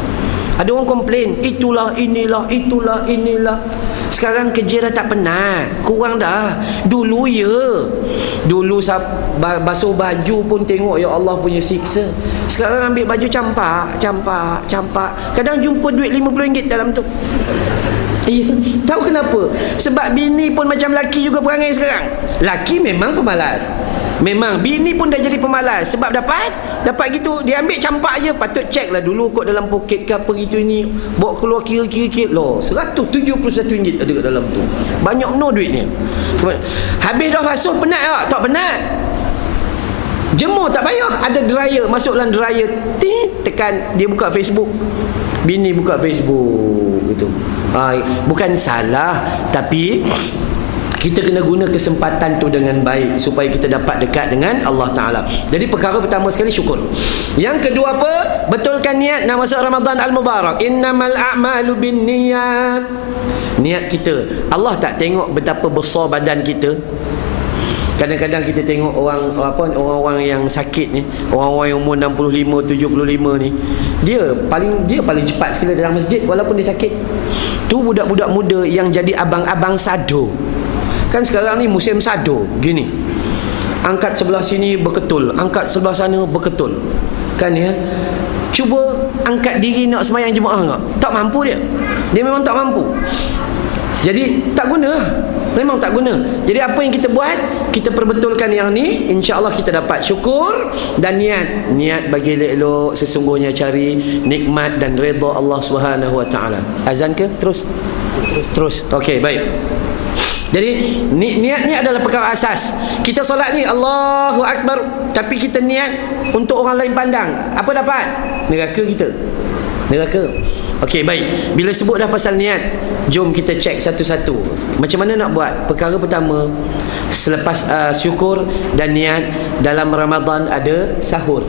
Ada orang komplain, itulah inilah. Sekarang kerja dah tak penat, kurang dah. Dulu ya, dulu basuh baju pun tengok ya Allah punya siksa. Sekarang ambil baju campak. Kadang jumpa duit RM50 dalam tu. Ya, tahu kenapa? Sebab bini pun macam laki juga perangai sekarang. Laki memang pemalas, memang bini pun dah jadi pemalas. Sebab dapat gitu, dia ambil campak je. Patut cek lah dulu kot dalam poket ke apa gitu ni, bawa keluar kira-kira loh, RM171 ada kat dalam tu. Banyak benar duitnya. Habis dah basuh, penat tak? Tak penat. Jemur tak payah, ada dryer, masuk dalam dryer, tekan, dia buka Facebook, bini buka Facebook gitu. Bukan salah, tapi kita kena guna kesempatan tu dengan baik supaya kita dapat dekat dengan Allah Ta'ala. Jadi perkara pertama sekali syukur. Yang kedua apa? Betulkan niat nak masuk Ramadan Al-Mubarak. Innamal a'malu bin niyat. Niat kita. Allah tak tengok betapa besar badan kita. Kadang-kadang kita tengok orang-orang yang sakit ni, orang-orang yang umur 65, 75 ni, dia paling cepat sekali dalam masjid walaupun dia sakit. Tu budak-budak muda yang jadi abang-abang sado. Kan sekarang ni musim sado gini. Angkat sebelah sini berketul, angkat sebelah sana berketul. Kan ya? Cuba angkat diri nak sembahyang jemaah enggak? Tak mampu dia. Dia memang tak mampu. Jadi tak guna. Memang tak guna. Jadi apa yang kita buat, kita perbetulkan yang ni, insya-Allah kita dapat syukur dan niat bagi elok sesungguhnya cari nikmat dan redha Allah Subhanahu wa taala. Azan ke? Terus. Okey, baik. Jadi niat ni adalah perkara asas. Kita solat ni Allahu Akbar, tapi kita niat untuk orang lain pandang, apa dapat? Neraka kita. Neraka. Okey, baik. Bila sebut dah pasal niat, jom kita cek satu-satu. Macam mana nak buat? Perkara pertama, selepas syukur dan niat, dalam Ramadan ada sahur.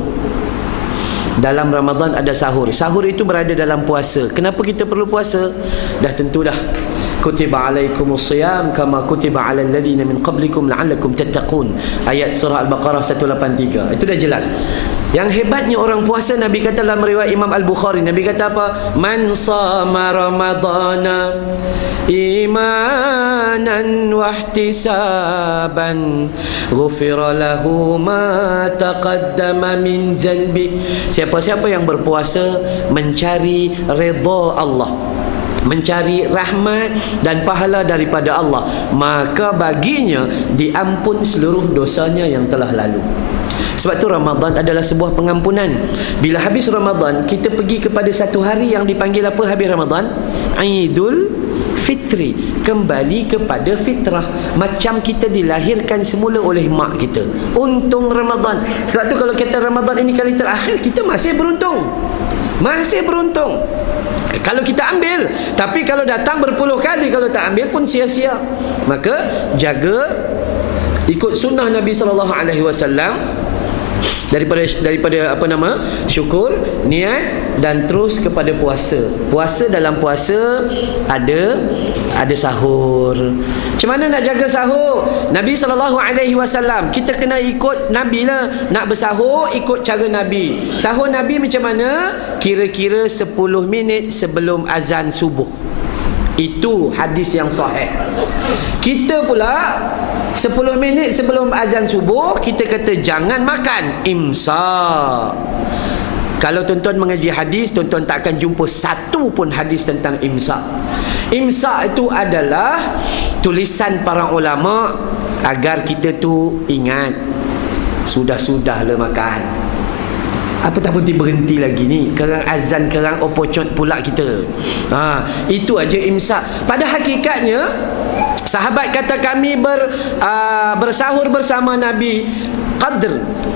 Dalam Ramadan ada sahur. Sahur itu berada dalam puasa. Kenapa kita perlu puasa? Dah tentu dah. Kutiba alaikumus siyam kama kutiba alal ladina min qablikum la'allakum tattaqun. Ayat surah Al-Baqarah 183. Itu dah jelas. Yang hebatnya orang puasa, Nabi kata dalam riwayat Imam Al-Bukhari, Nabi kata apa? Man sama ramadana imanan wahtisaban ghufira lahu ma taqaddama min zanbi. Siapa-siapa yang berpuasa mencari redha Allah, mencari rahmat dan pahala daripada Allah, maka baginya diampun seluruh dosanya yang telah lalu. Sebab tu Ramadan adalah sebuah pengampunan. Bila habis Ramadan, kita pergi kepada satu hari yang dipanggil apa habis Ramadan? Aidul fitri, kembali kepada fitrah, macam kita dilahirkan semula oleh mak kita. Untung Ramadan. Sebab tu kalau kata Ramadan ini kali terakhir, kita masih beruntung. Masih beruntung kalau kita ambil. Tapi kalau datang berpuluh kali, kalau tak ambil pun sia-sia. Maka jaga, ikut sunnah Nabi SAW, daripada syukur, niat, dan terus kepada puasa. Puasa, dalam puasa ada sahur. Macam mana nak jaga sahur? Nabi SAW, kita kena ikut Nabi lah. Nak bersahur, ikut cara Nabi. Sahur Nabi macam mana? Kira-kira 10 minit sebelum azan subuh. Itu hadis yang sahih. Kita pula 10 minit sebelum azan subuh, kita kata jangan makan, imsak. Kalau tuan-tuan mengaji hadis, tuan-tuan tak akan jumpa satu pun hadis tentang imsak. Imsak itu adalah tulisan para ulama agar kita tu ingat, sudah-sudahlah makan. Apa tak berhenti lagi ni? Kerang azan, kerang opocot pula kita. Itu aja imsak. Pada hakikatnya, sahabat kata kami bersahur bersama Nabi.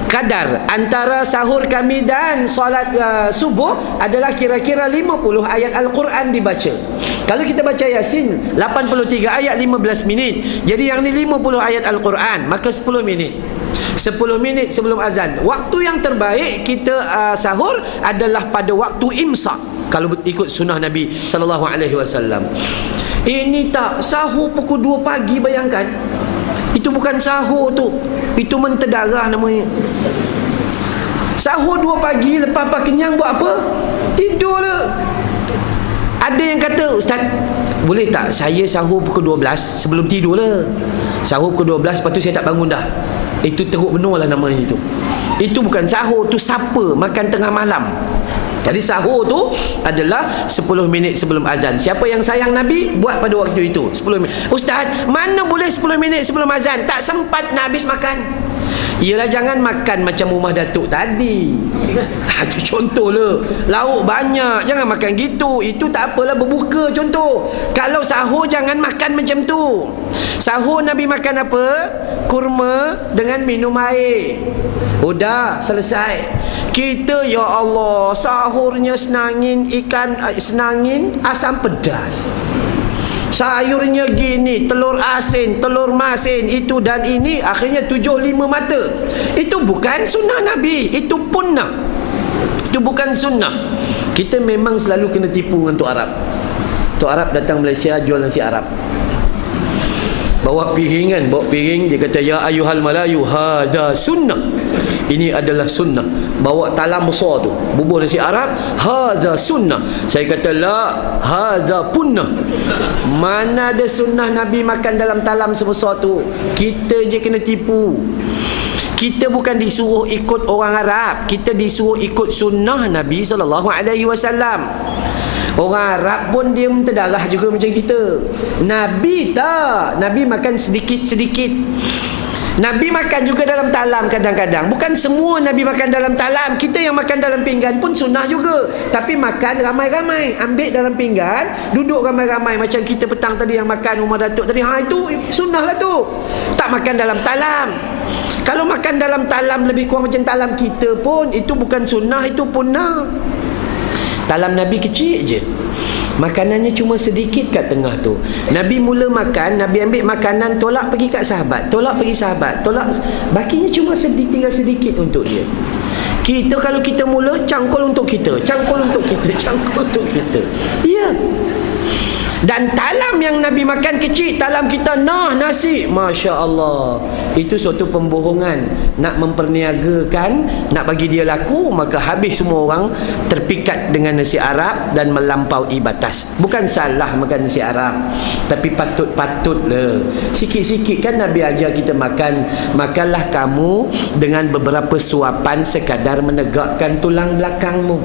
Kadar antara sahur kami dan solat subuh adalah kira-kira 50 ayat Al-Quran dibaca. Kalau kita baca Yasin 83 ayat 15 minit. Jadi yang ni 50 ayat Al-Quran, maka 10 minit. 10 minit sebelum azan. Waktu yang terbaik kita sahur adalah pada waktu imsak, kalau ikut sunnah Nabi SAW. Ini tak sahur pukul 2 pagi, bayangkan. Itu bukan sahur tu, itu mentedarah namanya. Sahur 2 pagi, lepas kenyang buat apa? Tidur lah. Ada yang kata, Ustaz, boleh tak saya sahur pukul 12 sebelum tidur lah. Sahur pukul 12, lepas tu saya tak bangun dah. Itu teruk benar lah namanya itu. Itu bukan sahur, tu sapa, makan tengah malam. Jadi sahur tu adalah 10 minit sebelum azan. Siapa yang sayang Nabi, buat pada waktu itu 10 minit. Ustaz, mana boleh 10 minit sebelum azan? Tak sempat nak habis makan. Ialah jangan makan macam rumah datuk tadi. Itu contoh lah. Lauk banyak, jangan makan gitu. Itu tak apalah, berbuka contoh. Kalau sahur jangan makan macam tu. Sahur Nabi makan apa? Kurma dengan minum air. Udah selesai. Kita, ya Allah, sahurnya senangin ikan, senangin asam pedas, sayurnya gini, telur asin, telur masin, itu dan ini, akhirnya 7-5 mata. Itu bukan sunnah Nabi. Itu punnah. Itu bukan sunnah. Kita memang selalu kena tipu dengan Tok Arab. Tok Arab datang Malaysia, jual nasi Arab, bawa piring kan, bawa piring, dia kata, ya ayuhal malayu, hada sunnah. Ini adalah sunnah. Bawa talam besar tu, bubur nasi Arab, hada sunnah. Saya kata, la, hada punnah. Mana ada sunnah Nabi makan dalam talam sebesar tu? Kita je kena tipu. Kita bukan disuruh ikut orang Arab, kita disuruh ikut sunnah Nabi SAW. Orang Arab pun dia terdarah juga macam kita. Nabi tak. Nabi makan sedikit-sedikit. Nabi makan juga dalam talam kadang-kadang. Bukan semua Nabi makan dalam talam. Kita yang makan dalam pinggan pun sunnah juga. Tapi makan ramai-ramai. Ambil dalam pinggan, duduk ramai-ramai. Macam kita petang tadi yang makan rumah datuk tadi. Itu sunnah lah tu. Tak makan dalam talam. Kalau makan dalam talam lebih kurang macam talam kita pun, itu bukan sunnah, itu punnah. Talam Nabi kecil je, makanannya cuma sedikit kat tengah tu. Nabi mula makan, Nabi ambil makanan, tolak pergi kat sahabat, tolak pergi sahabat, tolak, bakinya cuma tinggal sedikit untuk dia. Kita kalau kita mula, cangkul untuk kita, cangkul untuk kita, cangkul untuk kita. Ya. Dan talam yang Nabi makan kecil, talam kita nasi. Masya Allah. Itu suatu pembohongan. Nak memperniagakan, nak bagi dia laku, maka habis semua orang terpikat dengan nasi Arab dan melampaui batas. Bukan salah makan nasi Arab, tapi patut-patutlah. Sikit-sikit kan Nabi ajar kita makan. Makanlah kamu dengan beberapa suapan sekadar menegakkan tulang belakangmu.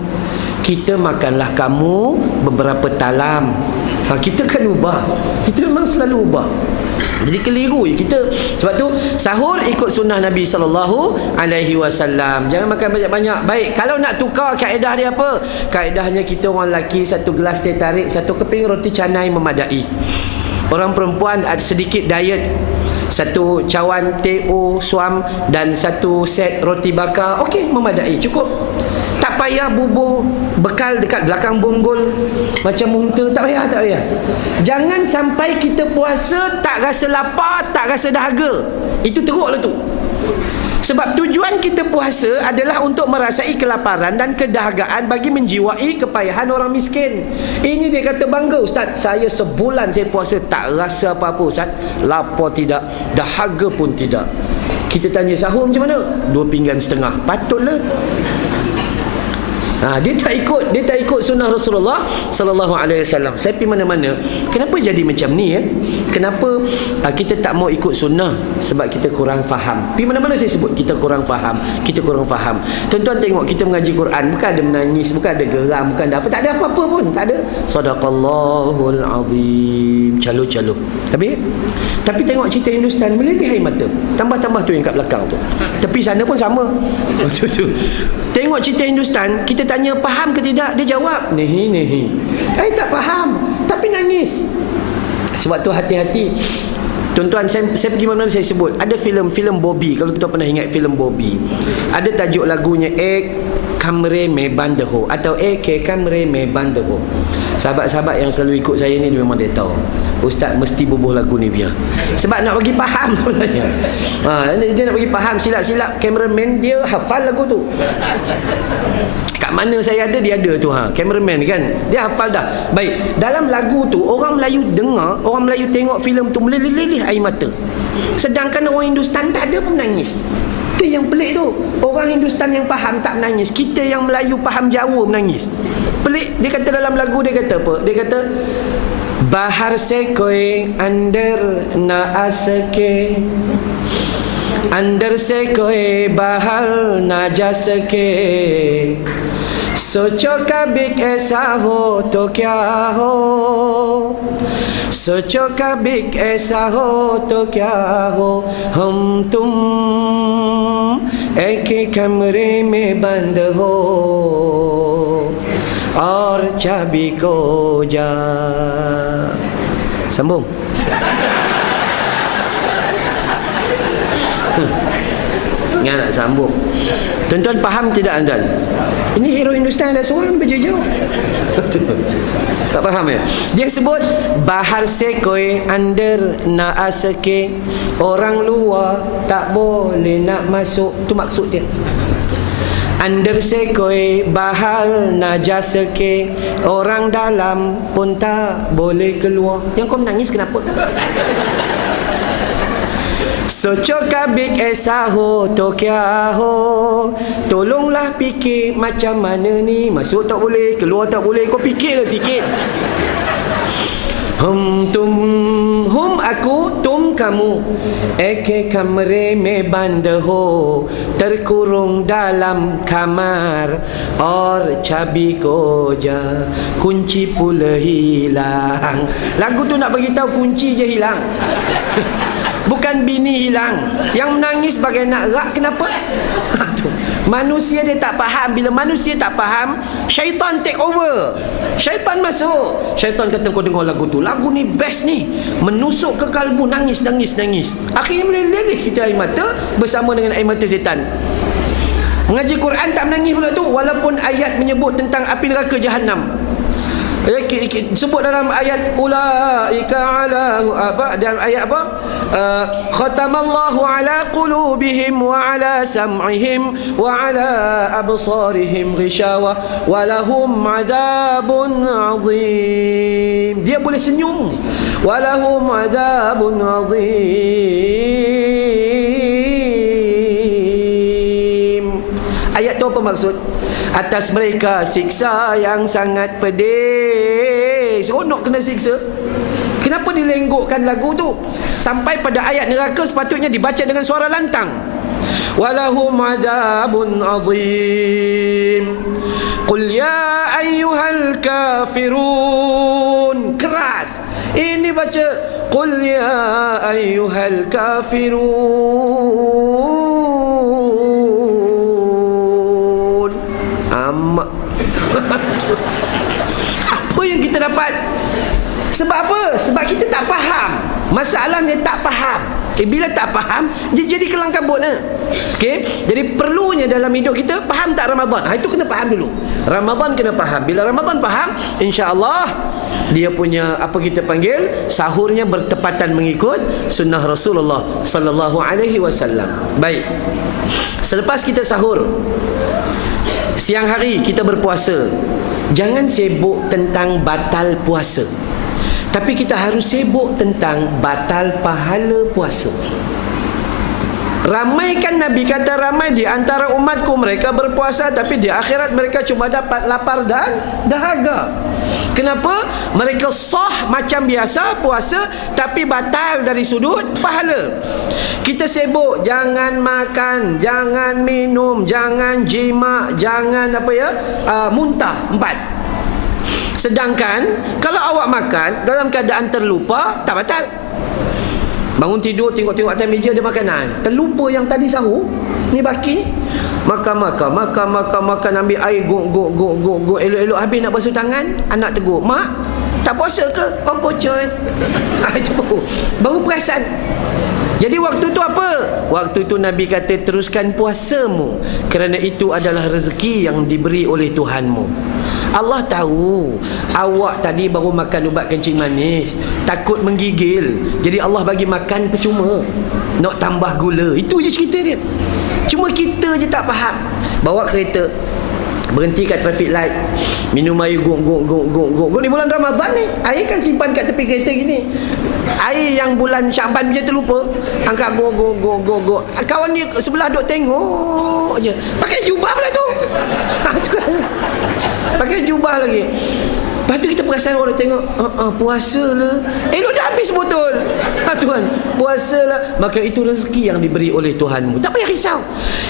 Kita makanlah kamu beberapa talam. Kita kan ubah. Kita memang selalu ubah. Jadi keliru kita. Sebab tu sahur ikut sunnah Nabi SAW. Jangan makan banyak-banyak. Baik, kalau nak tukar kaedah dia apa? Kaedahnya kita orang lelaki satu gelas teh tarik, satu keping roti canai memadai. Orang perempuan ada sedikit diet, satu cawan teh suam dan satu set roti bakar. Okey, memadai, cukup. Tak payah bubur bekal dekat belakang bonggol macam unta. Tak payah. Jangan sampai kita puasa tak rasa lapar, tak rasa dahaga. Itu teruklah tu. Sebab tujuan kita puasa adalah untuk merasai kelaparan dan kedahagaan bagi menjiwai kepayahan orang miskin. Ini dia kata bangga, Ustaz, saya sebulan saya puasa tak rasa apa-apa, Ustaz. Lapar tidak, dahaga pun tidak. Kita tanya sahur macam mana? 2 pinggan setengah. Patutlah. Dia tak ikut sunnah Rasulullah sallallahu alaihi wasallam. Saya pergi mana-mana, kenapa jadi macam ni ya? Kenapa kita tak mau ikut sunnah? Sebab kita kurang faham. Pergi mana-mana saya sebut kita kurang faham. Tuan-tuan tengok kita mengaji Quran, bukan ada menangis, bukan ada geram, bukan ada apa, tak ada apa-apa pun, tak ada. Sadaqallahul azim. Calo-calo. Tapi tengok cerita Hindustan, meleleh air mata. Tambah-tambah tu yang kat belakang tu. Tepi sana pun sama. Tu. Tengok cerita Hindustan, kita tanya faham ke tidak, dia jawab nehi. Tak faham, tapi nangis. Sebab tu hati-hati. Tuan-tuan, saya pergi mana-mana saya sebut, ada filem Bobby. Kalau tuan pernah ingat filem Bobby, ada tajuk lagunya Ek Kamre Me Bandeho atau Ek Kamre Me Bandeho. Sahabat-sahabat yang selalu ikut saya ni, dia memang dia tahu Ustaz mesti bubuh lagu ni biar. Sebab nak bagi faham sebenarnya. Dia nak bagi faham, silap-silap cameraman dia hafal lagu tu. Kat mana saya ada, dia ada tu. Cameraman kan, dia hafal dah. Baik, dalam lagu tu orang Melayu dengar, orang Melayu tengok filem tu meleleh air mata. Sedangkan orang Hindustan tak ada pun menangis. Itu yang pelik tu. Orang Hindustan yang faham tak menangis, kita yang Melayu faham Jawa menangis. Pelik. Dia kata dalam lagu, dia kata apa? Dia kata bahar se koi andar na a sake, अंदर से कोई बाहर ना जा सके, सोचो कभी ऐसा हो तो क्या हो, सोचो कभी ऐसा हो तो क्या हो, हम तुम एक ही कमरे में बंद हो और चाबी को जा. Sambung. Ingat nak sambung. Tuan-tuan faham tidak anda? Ini hero Hindustan dah seorang berjauh. Tak faham ya? Dia sebut bahar se koi andar na a sake, orang luar tak boleh nak masuk. Tu maksud dia. Andar se koi bahar na ja sake, orang dalam pun tak boleh keluar. Yang kau menangis kenapa? Socho kabik esa ho to kya ho. Tolonglah fikir macam mana ni. Masuk tak boleh, keluar tak boleh. Kau fikirlah sikit. Hum aku, tum kamu. Eke kamre me band ho, terkurung dalam kamar. Or cabi ko ja, kunci pula hilang. Lagu tu nak bagi tahu kunci je hilang. Bukan bini hilang. Yang menangis bagai nak rak. Kenapa? Manusia dia tak faham. Bila manusia tak faham, syaitan take over. Syaitan masuk. Syaitan kata kau dengar lagu tu, lagu ni best ni, menusuk ke kalbu. Nangis. Akhirnya meleleh kita air mata bersama dengan air mata setan. Mengaji Quran tak menangis pula tu, walaupun ayat menyebut tentang api neraka Jahannam. Sebut dalam ayat ulaika ala apa, dalam ayat apa, khatamallahu ala qulubihim wa ala sam'ihim wa ala absarihim ghishawa wa lahum adabun azim. Dia boleh senyum. Wa lahum adabun azim. Ayat tu apa maksud? Atas mereka siksa yang sangat pedih. Seronok kena siksa. Kenapa dilenggukkan lagu tu? Sampai pada ayat neraka sepatutnya dibaca dengan suara lantang. Walahum adzabun azim. Qul ya ayyuhal kafirun. Keras. Ini baca Qul ya ayyuhal kafirun. Apa yang kita dapat? Sebab apa? Sebab kita tak faham. Masalahnya tak faham. Bila tak faham, dia jadi kelang kabut. Okey? Jadi perlunya dalam hidup kita faham tak Ramadan. Itu kena faham dulu. Ramadan kena faham. Bila Ramadan faham, insya-Allah dia punya apa kita panggil sahurnya bertepatan mengikut sunnah Rasulullah sallallahu alaihi wasallam. Baik. Selepas kita sahur, siang hari kita berpuasa. Jangan sibuk tentang batal puasa, tapi kita harus sibuk tentang batal pahala puasa. Ramai kan Nabi kata, ramai di antara umatku mereka berpuasa, tapi di akhirat mereka cuma dapat lapar dan dahaga. Kenapa? Mereka sah macam biasa puasa, tapi batal dari sudut pahala. Kita sibuk jangan makan, jangan minum, jangan jima, jangan muntah. 4. Sedangkan kalau awak makan dalam keadaan terlupa, tak batal. Bangun tidur, tengok-tengok atas meja ada makanan, terlupa yang tadi sahur, ni baki, makan, ambil air, guk, elok-elok habis nak basuh tangan, anak tegur, mak, tak puasa ke? Oh, bocor. Itu baru perasan. Jadi waktu tu apa? Waktu tu Nabi kata, teruskan puasamu, kerana itu adalah rezeki yang diberi oleh Tuhanmu. Allah tahu awak tadi baru makan ubat kencing manis, takut menggigil, jadi Allah bagi makan percuma, nak tambah gula. Itu je cerita dia. Cuma kita je tak faham. Bawa kereta, berhenti kat traffic light, minum air guk. Ni bulan Ramadan ni, air kan simpan kat tepi kereta gini. Air yang bulan Syaban dia terlupa, angkat guk. Kawan dia sebelah duk tengok je, pakai jubah pula tu. Pakai jubah lagi. Lepas tu kita perasan orang tengok, puasa lah. Dah habis botol. Tuhan, puasa lah. Maka itu rezeki yang diberi oleh Tuhanmu. Tak payah risau.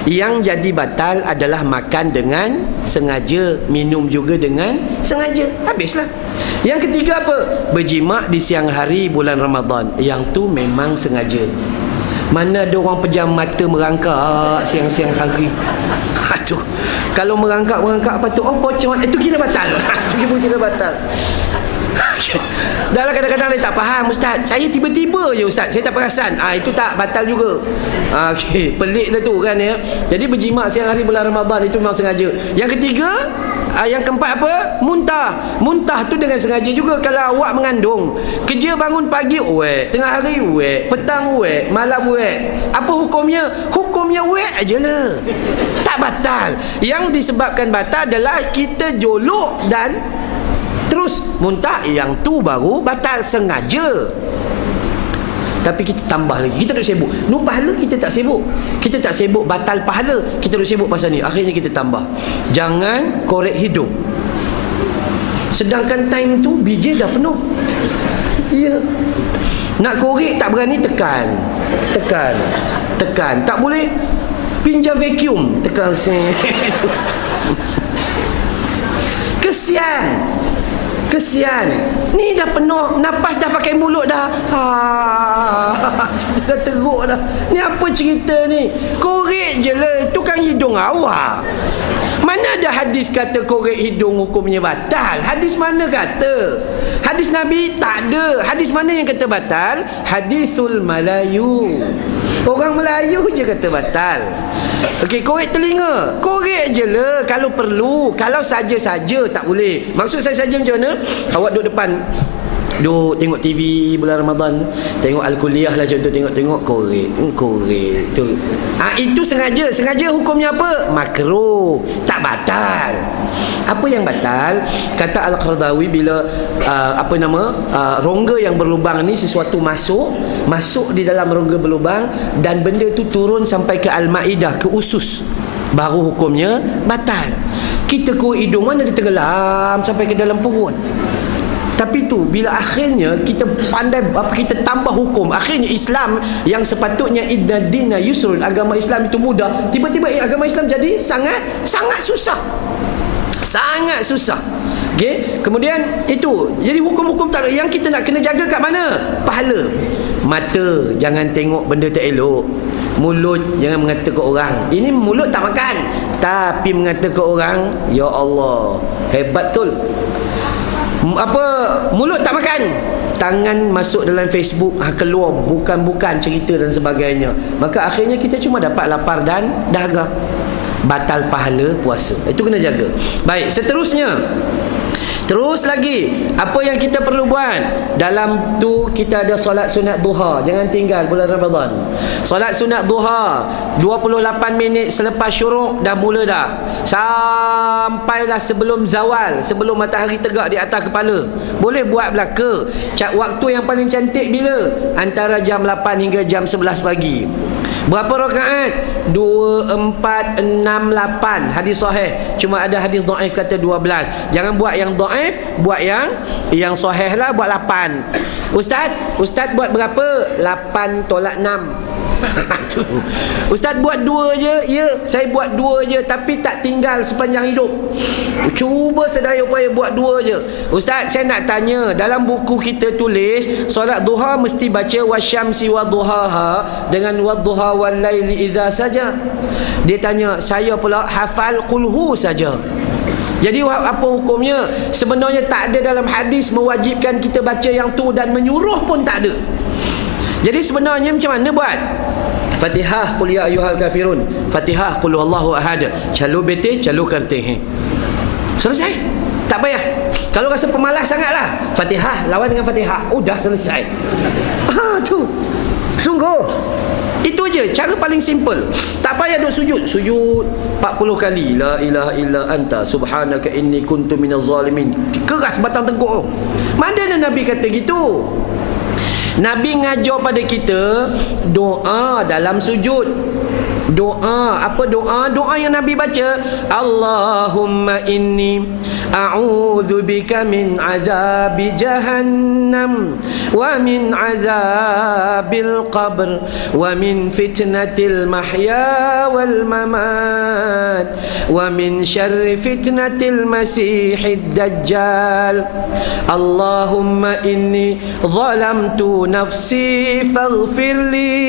Yang jadi batal adalah makan dengan sengaja, minum juga dengan sengaja. Habislah. Yang ketiga apa? Berjima di siang hari bulan Ramadan. Yang tu memang sengaja. Mana ada orang pejam mata merangkak siang-siang hari. Tu. Kalau merangkak apa tu? Oh, pocong. Itu kira batal. Itu kira batal. Dah lah, kadang-kadang dia tak faham, Ustaz. Saya tiba-tiba je, Ustaz. Saya tak perasan. Itu tak batal juga. Okey, pelik lah tu kan ya. Jadi berjimat siang hari bulan Ramadan itu memang sengaja. Yang ketiga, yang keempat apa? Muntah tu dengan sengaja juga. Kalau awak mengandung, kerja bangun pagi wek, tengah hari wek, petang wek, malam wek. Apa hukumnya? Hukumnya wek aje lah. Tak batal. Yang disebabkan batal adalah kita jolok dan terus muntah. Yang tu baru batal sengaja. Tapi kita tambah lagi, kita duk sibuk. Pahala kita tak sibuk. Kita tak sibuk batal pahala, kita duk sibuk pasal ni. Akhirnya kita tambah. Jangan korek hidung. Sedangkan time tu biji dah penuh. Ya. Nak korek tak berani, tekan. Tak boleh pinjam vacuum, tekan Kesian. Ni dah penuh, napas dah pakai mulut dah. Dah teruk dah. Ni apa cerita ni? Korek je lah, tukang hidung awak. Mana ada hadis kata korek hidung hukumnya batal? Hadis mana kata? Hadis Nabi tak ada. Hadis mana yang kata batal? Hadisul Melayu. Orang Melayu je kata batal. Okey, korek telinga. Korek je lah kalau perlu. Kalau saja-saja tak boleh. Maksud saya saja macam mana? Awak duduk depan, duduk tengok TV bulan Ramadan, tengok Al-Kuliah lah contoh, tengok korek tu. Itu sengaja hukumnya apa? Makruh, tak batal. Apa yang batal? Kata Al-Qardawi, bila rongga yang berlubang ni sesuatu masuk di dalam rongga berlubang dan benda tu turun sampai ke Al-Maidah, ke usus, baru hukumnya batal. Kita korek hidung mana dia tenggelam sampai ke dalam perut. Tapi tu bila akhirnya kita pandai kita tambah hukum, akhirnya Islam yang sepatutnya inna dina yusrun, agama Islam itu mudah, tiba-tiba agama Islam jadi sangat susah. Sangat susah. Okey, kemudian itu. Jadi hukum-hukum tak yang kita nak kena jaga kat mana? Pahala. Mata jangan tengok benda tak elok. Mulut jangan mengata ke orang. Ini mulut tak makan, tapi mengata ke orang, ya Allah, hebat betul. Apa, mulut tak makan, tangan masuk dalam Facebook, keluar bukan-bukan cerita dan sebagainya. Maka akhirnya kita cuma dapat lapar dan dahaga. Batal pahala puasa. Itu kena jaga. Baik, seterusnya. Terus lagi, apa yang kita perlu buat? Dalam tu kita ada solat sunat duha. Jangan tinggal bulan Ramadan. Solat sunat duha 28 minit selepas syuruk dah mula dah. Sampailah sebelum zawal, sebelum matahari tegak di atas kepala. Boleh buat belaka. Waktu yang paling cantik bila? Antara jam 8 hingga jam 11 pagi. Berapa rakaat? 2, 4, 6, 8. Hadis sahih. Cuma ada hadis dhaif kata 12. Jangan buat yang dhaif, buat yang sahih lah, buat 8. Ustaz buat berapa? 8 tolak 6. Ustaz buat 2 je. Ya, saya buat 2 je, tapi tak tinggal sepanjang hidup. Cuba sedaya upaya buat 2 je. Ustaz, saya nak tanya, dalam buku kita tulis solat duha mesti baca wasyamsi wadduhaha dengan wadduha wal laili idza saja. Dia tanya, saya pula hafal qulhu saja. Jadi apa hukumnya? Sebenarnya tak ada dalam hadis mewajibkan kita baca yang tu, dan menyuruh pun tak ada. Jadi sebenarnya macam mana buat? Fatihah qul ya ayyuhal kafirun, Fatihah qul huwallahu ahad, calo bete calo karte. Selesai. Tak payah. Kalau rasa pemalas sangatlah, Fatihah lawan dengan Fatihah, dah selesai. Tu. Sungguh. Itu je cara paling simple. Tak payah duk sujud 40 kali la ilaha illa anta subhanaka inni kuntu minaz zalimin. Keras batang tengkuk. Mana Nabi kata gitu? Nabi ngajar pada kita doa dalam sujud. Doa, apa doa? Doa yang Nabi baca, Allahumma inni a'udzubika min azabi jahannam wa min azabil qabr wa min fitnatil mahya wal mamat wa min syarri fitnatil masihid dajjal. Allahumma inni zalamtu nafsi faghfirli.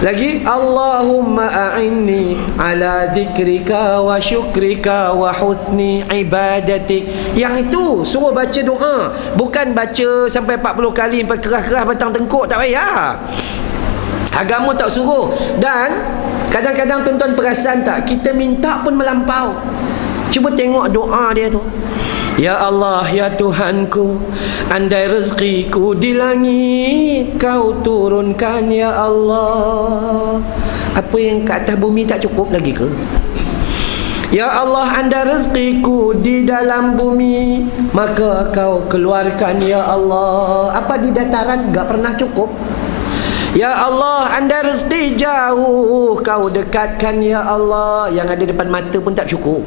Lagi, Allahumma a'inni ala dzikrika wa syukrika wa husni ibadatik. Yang itu suruh baca doa, bukan baca sampai 40 kali sampai keras-keras batang tengkuk. Tak payah. Agama tak suruh. Dan kadang-kadang tuan-tuan perasan tak, kita minta pun melampau. Cuba tengok doa dia tu. Ya Allah, ya Tuhanku, andai rezekiku di langit kau turunkan ya Allah. Apa yang kat atas bumi tak cukup lagi ke? Ya Allah, andai rezekiku di dalam bumi maka kau keluarkan ya Allah. Apa di dataran enggak pernah cukup? Ya Allah, andai rezeki jauh kau dekatkan ya Allah. Yang ada depan mata pun tak cukup.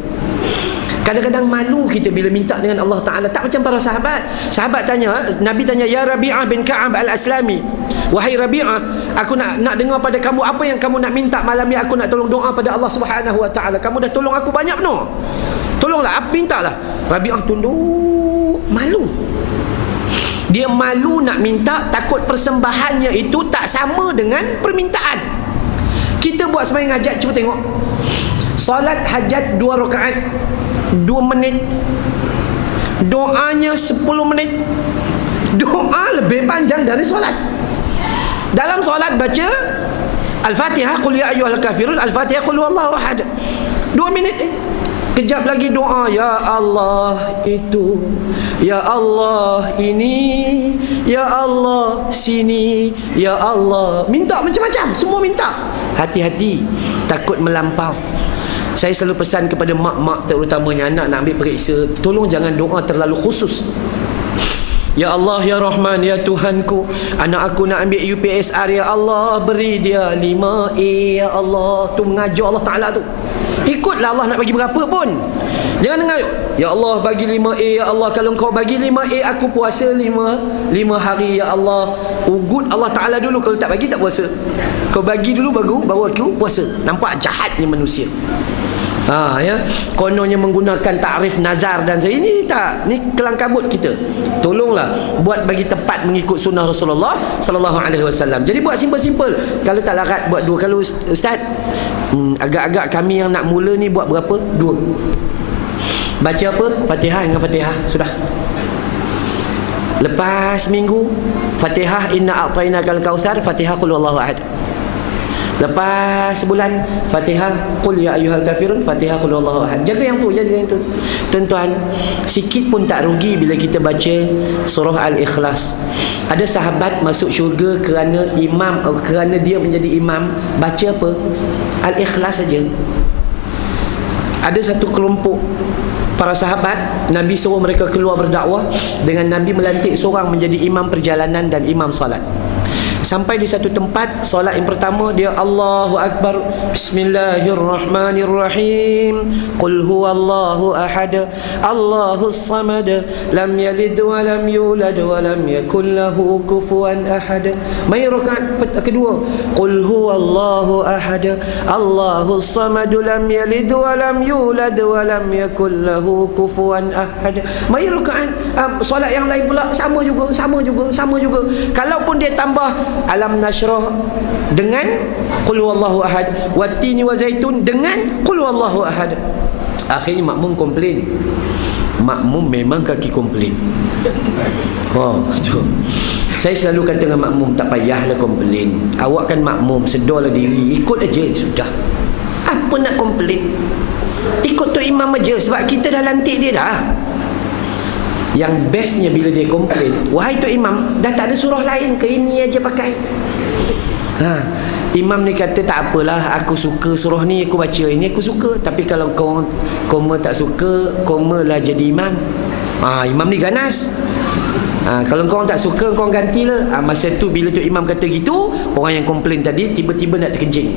Kadang-kadang malu kita bila minta dengan Allah Ta'ala. Tak macam para sahabat. Sahabat tanya, Nabi tanya, Ya Rabi'ah bin Ka'ab al-Aslami, wahai Rabi'ah, aku nak dengar pada kamu apa yang kamu nak minta malam ni. Aku nak tolong doa pada Allah Subhanahu Wa Ta'ala. Kamu dah tolong aku banyak no. Tolonglah, apa mintalah. Rabi'ah tunduk, malu. Dia malu nak minta, takut persembahannya itu tak sama dengan permintaan. Kita buat sembahyang hajat, cuba tengok. Salat hajat 2 rakaat 2 minit, doanya 10 menit. Doa lebih panjang dari solat. Dalam solat baca Al-Fatihah qul ya ayyuhal kafirun, Al-Fatihah qul huwallahu ahad, 2 minit. Kejap lagi doa, ya Allah itu, ya Allah ini, ya Allah sini, ya Allah. Minta macam-macam, semua minta. Hati-hati, takut melampau. Saya selalu pesan kepada mak-mak, terutamanya anak nak ambil periksa, tolong jangan doa terlalu khusus. Ya Allah, ya Rahman, ya Tuhanku, anak aku nak ambil UPSR, ya Allah beri dia 5A, ya Allah. Tu mengajar Allah Ta'ala tu. Ikutlah Allah nak bagi berapa pun. Jangan dengar, ya Allah bagi 5A, ya Allah, kalau kau bagi 5A aku puasa 5 hari, ya Allah. Ugut Allah Ta'ala dulu, kalau tak bagi tak puasa. Kau bagi dulu baru aku puasa. Nampak jahatnya manusia. Ya, kononnya menggunakan takrif nazar dan ini tak, ni kelang kabut kita. Tolonglah buat bagi tepat mengikut sunnah Rasulullah sallallahu alaihi wasallam. Jadi buat simple-simple. Kalau tak larat buat 2. Kalau ustaz, agak-agak kami yang nak mula ni buat berapa? 2. Baca apa? Fatihah dengan Fatihah, sudah. Lepas minggu Fatihah inna a'tainakal kautsar, Fatihah qul huwallahu ahad. Lepas sebulan Fatihah qul ya ayyuhal kafirun, Fatihah qul huwallahu ahad. Jaga yang tu, jaga yang tu. Tuan-tuan, sikit pun tak rugi bila kita baca surah Al-Ikhlas. Ada sahabat masuk syurga kerana kerana dia menjadi imam baca apa? Al-Ikhlas saja. Ada satu kelompok para sahabat, Nabi suruh mereka keluar berdakwah dengan Nabi melantik seorang menjadi imam perjalanan dan imam solat. Sampai di satu tempat, solat yang pertama dia Allahu Akbar, Bismillahirrahmanirrahim, Qul huwallahu ahad, Allahus samad, lam yalid wa lam yulad wa lam yakul lahu kufuwan ahad. Mai rakaat kedua, Qul huwallahu ahad, Allahus samad, lam yalid wa lam yulad wa lam yakul lahu kufuwan ahad. Mai rakaat solat yang lain pula sama juga. Kalaupun dia tambah Alam Nashrah dengan Qul huwallahu ahad, Wattini wa Zaitun dengan Qul huwallahu ahad. Akhirnya makmum komplain. Makmum memang kaki komplain. Tu. Saya selalu kata dengan makmum, tak payahlah komplain. Awak kan makmum, sedarlah diri, ikut aja sudah. Apa nak komplain? Ikut tu imam aja, sebab kita dah lantik dia dah. Yang bestnya bila dia komplain, wahai tu imam, dah tak ada surah lain ke, ini aja pakai. Imam ni kata tak apalah, aku suka surah ni, aku baca ini, aku suka. Tapi kalau kau tak suka, lah jadi imam. Imam ni ganas. Kalau kau tak suka, kau gantilah. Masa tu bila tu imam kata gitu, orang yang komplain tadi tiba-tiba nak terkencing,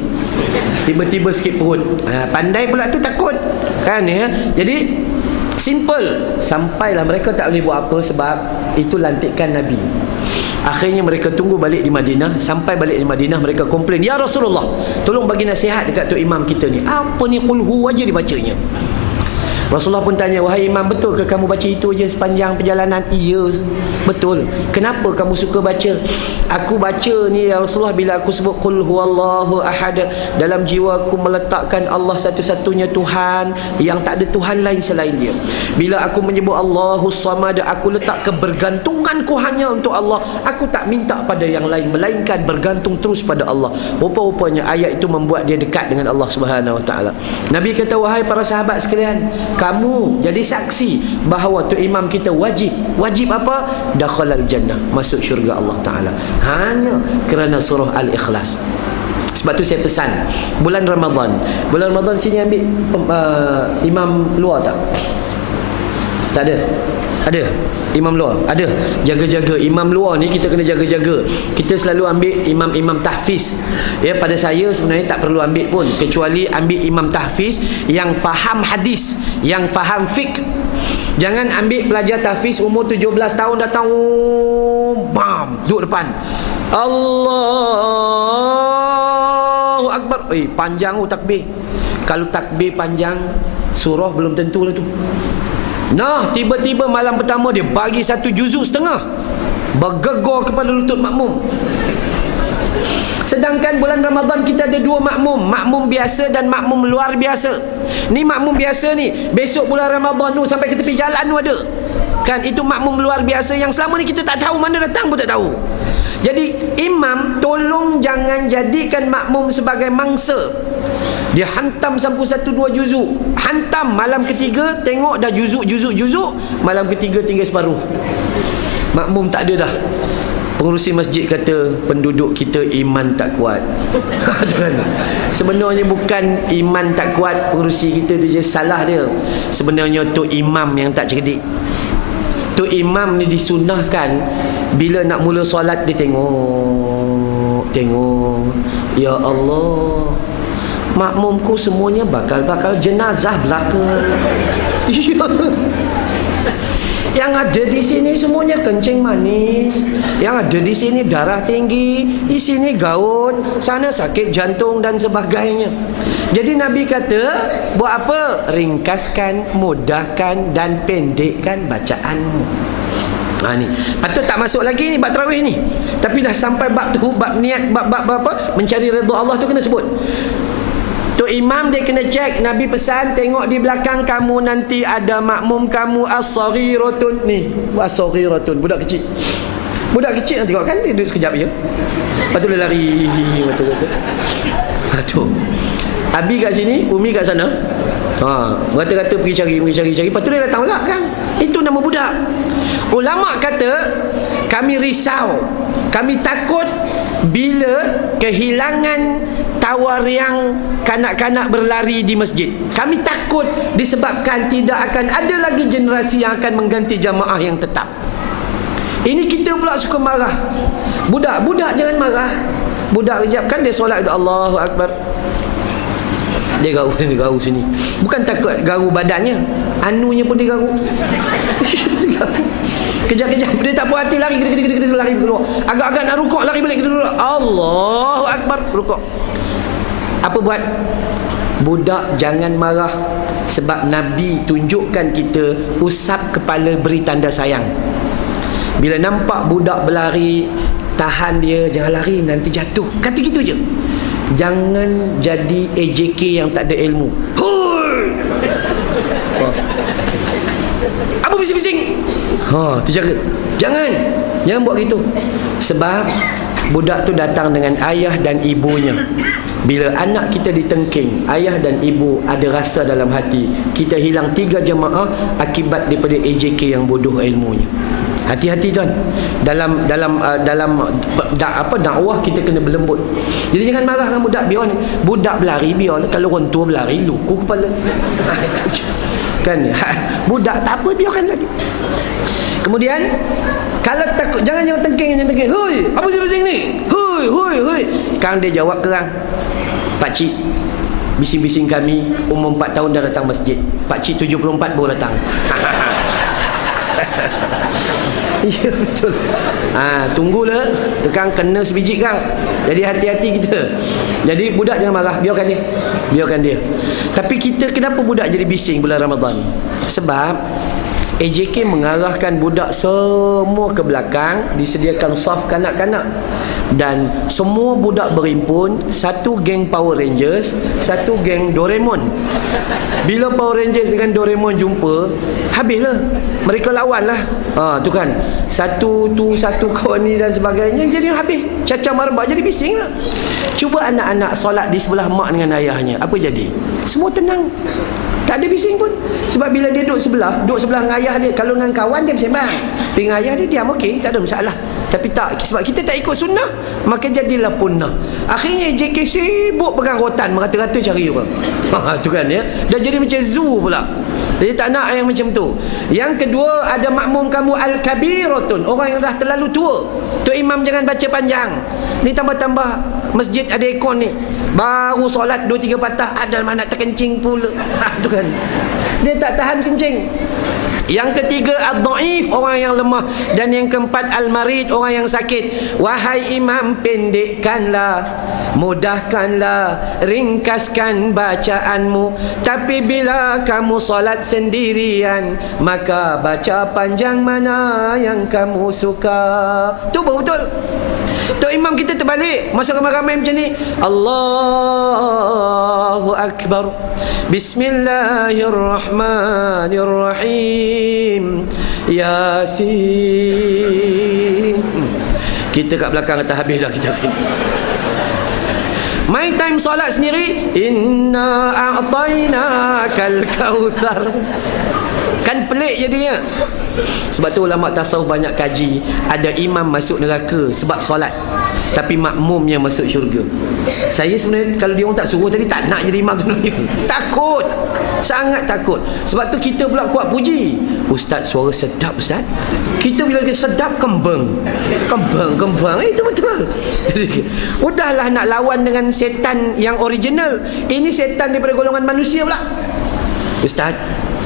tiba-tiba sikit perut. Pandai pula tu takut kan ya. Jadi simple. Sampailah mereka tak boleh buat apa sebab itu lantikan Nabi. Akhirnya mereka tunggu balik di Madinah. Sampai balik di Madinah mereka komplain, ya Rasulullah, tolong bagi nasihat dekat tu imam kita ni. Apa ni Qul hu aja dibacanya. Rasulullah pun tanya, wahai imam, betul ke kamu baca itu aja sepanjang perjalanan? Iya, betul. Kenapa kamu suka baca? Aku baca ni ya Rasulullah, bila aku sebut Qul huwallahu ahad, dalam jiwa aku meletakkan Allah satu-satunya Tuhan, yang tak ada Tuhan lain selain dia. Bila aku menyebut Allahus samad, aku letak kebergantunganku hanya untuk Allah. Aku tak minta pada yang lain, melainkan bergantung terus pada Allah. Rupa-rupanya ayat itu membuat dia dekat dengan Allah Subhanahu Wa Taala. Nabi kata, wahai para sahabat sekalian, kamu jadi saksi bahawa tu imam kita wajib apa? Dakhalal jannah, masuk syurga Allah Ta'ala, hanya kerana surah Al-Ikhlas. Sebab tu saya pesan bulan Ramadan sini ambil imam luar tak? Tak ada? Ada imam luar? Ada. Jaga-jaga imam luar ni, kita kena jaga-jaga. Kita selalu ambil imam-imam tahfiz. Ya, pada saya sebenarnya tak perlu ambil pun, kecuali ambil imam tahfiz yang faham hadis, yang faham fiqh. Jangan ambil pelajar tahfiz umur 17 tahun datang bam, duduk depan Allahu Akbar. Panjang takbir. Kalau takbir panjang, surah belum tentu lah tu. Nah, tiba-tiba malam pertama dia bagi 1 juzuk setengah, bergegar kepala lutut makmum. Sedangkan bulan Ramadan kita ada 2 makmum, makmum biasa dan makmum luar biasa. Ni makmum biasa ni, besok bulan Ramadan tu sampai ke tepi jalan tu ada. Kan itu makmum luar biasa yang selama ni kita tak tahu mana datang pun tak tahu. Jadi imam tolong jangan jadikan makmum sebagai mangsa. Dia hantam sampai 1-2 juzuk, hantam malam ketiga tengok dah juzuk, malam ketiga tinggal separuh. Makmum tak ada dah. Pengurusi masjid kata, penduduk kita iman tak kuat. Sebenarnya bukan iman tak kuat pengurusi kita tu je salah dia. Sebenarnya tu imam yang tak cerdik. Tu imam ni disunahkan bila nak mula solat dia tengok, ya Allah, makmumku semuanya bakal jenazah belaka. Yang ada di sini semuanya kencing manis. Yang ada di sini darah tinggi, di sini gaut, sana sakit jantung dan sebagainya. Jadi Nabi kata, buat apa? Ringkaskan, mudahkan dan pendekkan bacaanmu. Ni patut tak masuk lagi ni bab tarawih ni. Tapi dah sampai bab tu, bab niat, bab apa? Mencari redha Allah tu kena sebut. Tu imam dia kena cek. Nabi pesan, tengok di belakang kamu nanti ada makmum kamu as-saghiratun ni. As-saghiratun, budak kecil. Budak kecil tengok kan dia duduk sekejap je. Lepas tu dia lari betul-betul. Tu. Abi kat sini, Umi kat sana. Kata-kata pergi cari. Lepas tu dia datang pula kan. Itu nama budak. Ulama kata, kami risau, kami takut bila kehilangan tawariang kanak-kanak berlari di masjid. Kami takut disebabkan tidak akan ada lagi generasi yang akan mengganti jamaah yang tetap. Ini kita pula suka marah. Budak jangan marah. Budak kejap kan dia solat, Allahu Akbar. Dia garu sini. Bukan takut garu badannya, anunya pun dia garu. Kejap-kejap dia tak puas hati, lari keluar. Agak-agak nak rukuk, lari balik keluar. Allahu Akbar, rukuk. Apa buat? Budak jangan marah. Sebab Nabi tunjukkan kita usap kepala beri tanda sayang. Bila nampak budak berlari, tahan dia, jangan lari nanti jatuh. Kata gitu je. Jangan jadi AJK yang tak ada ilmu. Apa bising-bising? Terjaga. Jangan buat gitu. Sebab budak tu datang dengan ayah dan ibunya. Bila anak kita ditengking, ayah dan ibu ada rasa dalam hati, kita hilang 3 jemaah akibat daripada AJK yang bodoh ilmunya. Hati-hati tuan. Dalam dakwah kita kena berlembut. Jadi jangan marah dengan budak, biar budak berlari, biar kalau orang tua berlari lukuh kepala. Itu je. Kan? Budak tak apa, biarkan lagi. Kemudian kalau takut, jangan tengking. Hoi, apa bising ni? Hoi. Kang dia jawab kerang. Pakcik, bising-bising kami umur 4 tahun dah datang masjid. Pakcik 74 baru datang. Ya betul. Tunggulah, tekang kena sebiji kang. Jadi hati-hati kita. Jadi budak jangan marah, biarkan dia. Tapi kita, kenapa budak jadi bising bulan Ramadan? Sebab AJK mengarahkan budak semua ke belakang, disediakan saf kanak-kanak. Dan semua budak berhimpun, satu geng Power Rangers, satu geng Doraemon. Bila Power Rangers dengan Doraemon jumpa, habislah. Mereka lawan lah. Tu kan. Satu kawan ni dan sebagainya, jadi habis. Caca marbak, jadi bising lah. Cuba anak-anak solat di sebelah mak dengan ayahnya, apa jadi? Semua tenang. Tak ada bising pun. Sebab bila dia duduk sebelah dengan ayah dia, kalau dengan kawan dia bersembang, dengan ayah dia diam, okey, tak ada masalah. Tapi tak, sebab kita tak ikut sunnah, maka jadilah punah. Akhirnya JK sibuk pegang rotan, merata-rata cari orang. Tu kan ya. Dah jadi macam zoo pula. Jadi tak nak yang macam tu. Yang kedua, ada makmum kamu al-kabiratun, orang yang dah terlalu tua. Tu imam jangan baca panjang. Ni tambah-tambah masjid ada aircon ni. Baru solat 2-3 patah, ada mana terkencing pula. Tu kan. Dia tak tahan kencing. Yang ketiga, ad-dhaif, orang yang lemah. Dan yang keempat, al-marid, orang yang sakit. Wahai imam, pendekkanlah, mudahkanlah, ringkaskan bacaanmu. Tapi bila kamu solat sendirian, maka baca panjang mana yang kamu suka. Tu betul. Tu imam kita terbalik, masa ramai-ramai macam ni, Allahu Akbar, Bismillahirrahmanirrahim, Yasin. Kita kat belakang kata habis dah kita. My time solat sendiri, inna a'tainakal kautsar. Kan pelik jadinya. Sebab tu ulama tasawuf banyak kaji, ada imam masuk neraka sebab solat, tapi makmumnya masuk syurga. Saya sebenarnya kalau dia orang tak suruh tadi, tak nak jadi imam tu. Takut. Sangat takut. Sebab tu kita pula kuat puji. Ustaz, suara sedap Ustaz. Kita bila dia sedap, kembang. Itu betul. Udahlah nak lawan dengan setan yang original. Ini setan daripada golongan manusia pula. Ustaz,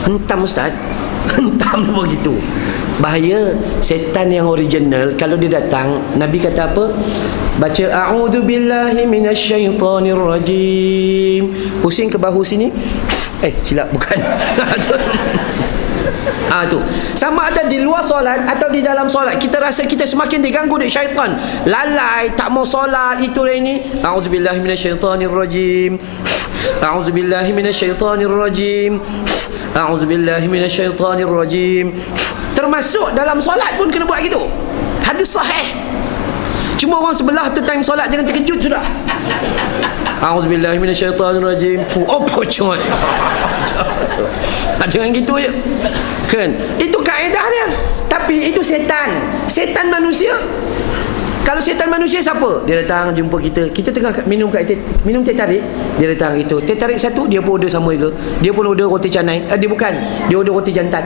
hentam Ustaz. Hentam begitu. Bahaya. Setan yang original kalau dia datang, Nabi kata apa? Baca a'udzubillahi minasyaitonirrajim. Pusing ke bahu sini. Silap, bukan. Tu. Sama ada di luar solat atau di dalam solat, kita rasa kita semakin diganggu oleh syaitan. Lalai, tak mau solat, itu dan ini. A'udzubillahi minasyaitonirrajim. A'udzubillahi minasyaitonirrajim. A'udzubillahi minasyaitonirrajim. Termasuk dalam solat pun kena buat gitu. Hadis sahih. Cuma orang sebelah tu time solat jangan terkejut sudah. A'udzubillahi minasyaitonirrajim. Apa cuma? Jangan gitu je. Kan? Itu kaedah dia. Tapi itu setan. Setan manusia. Kalau setan manusia siapa? Dia datang jumpa kita. Kita tengah minum teh tarik. Dia datang itu. Teh tarik satu, dia pun order sama juga. Dia pun order roti canai. Dia bukan. Dia order roti jantan.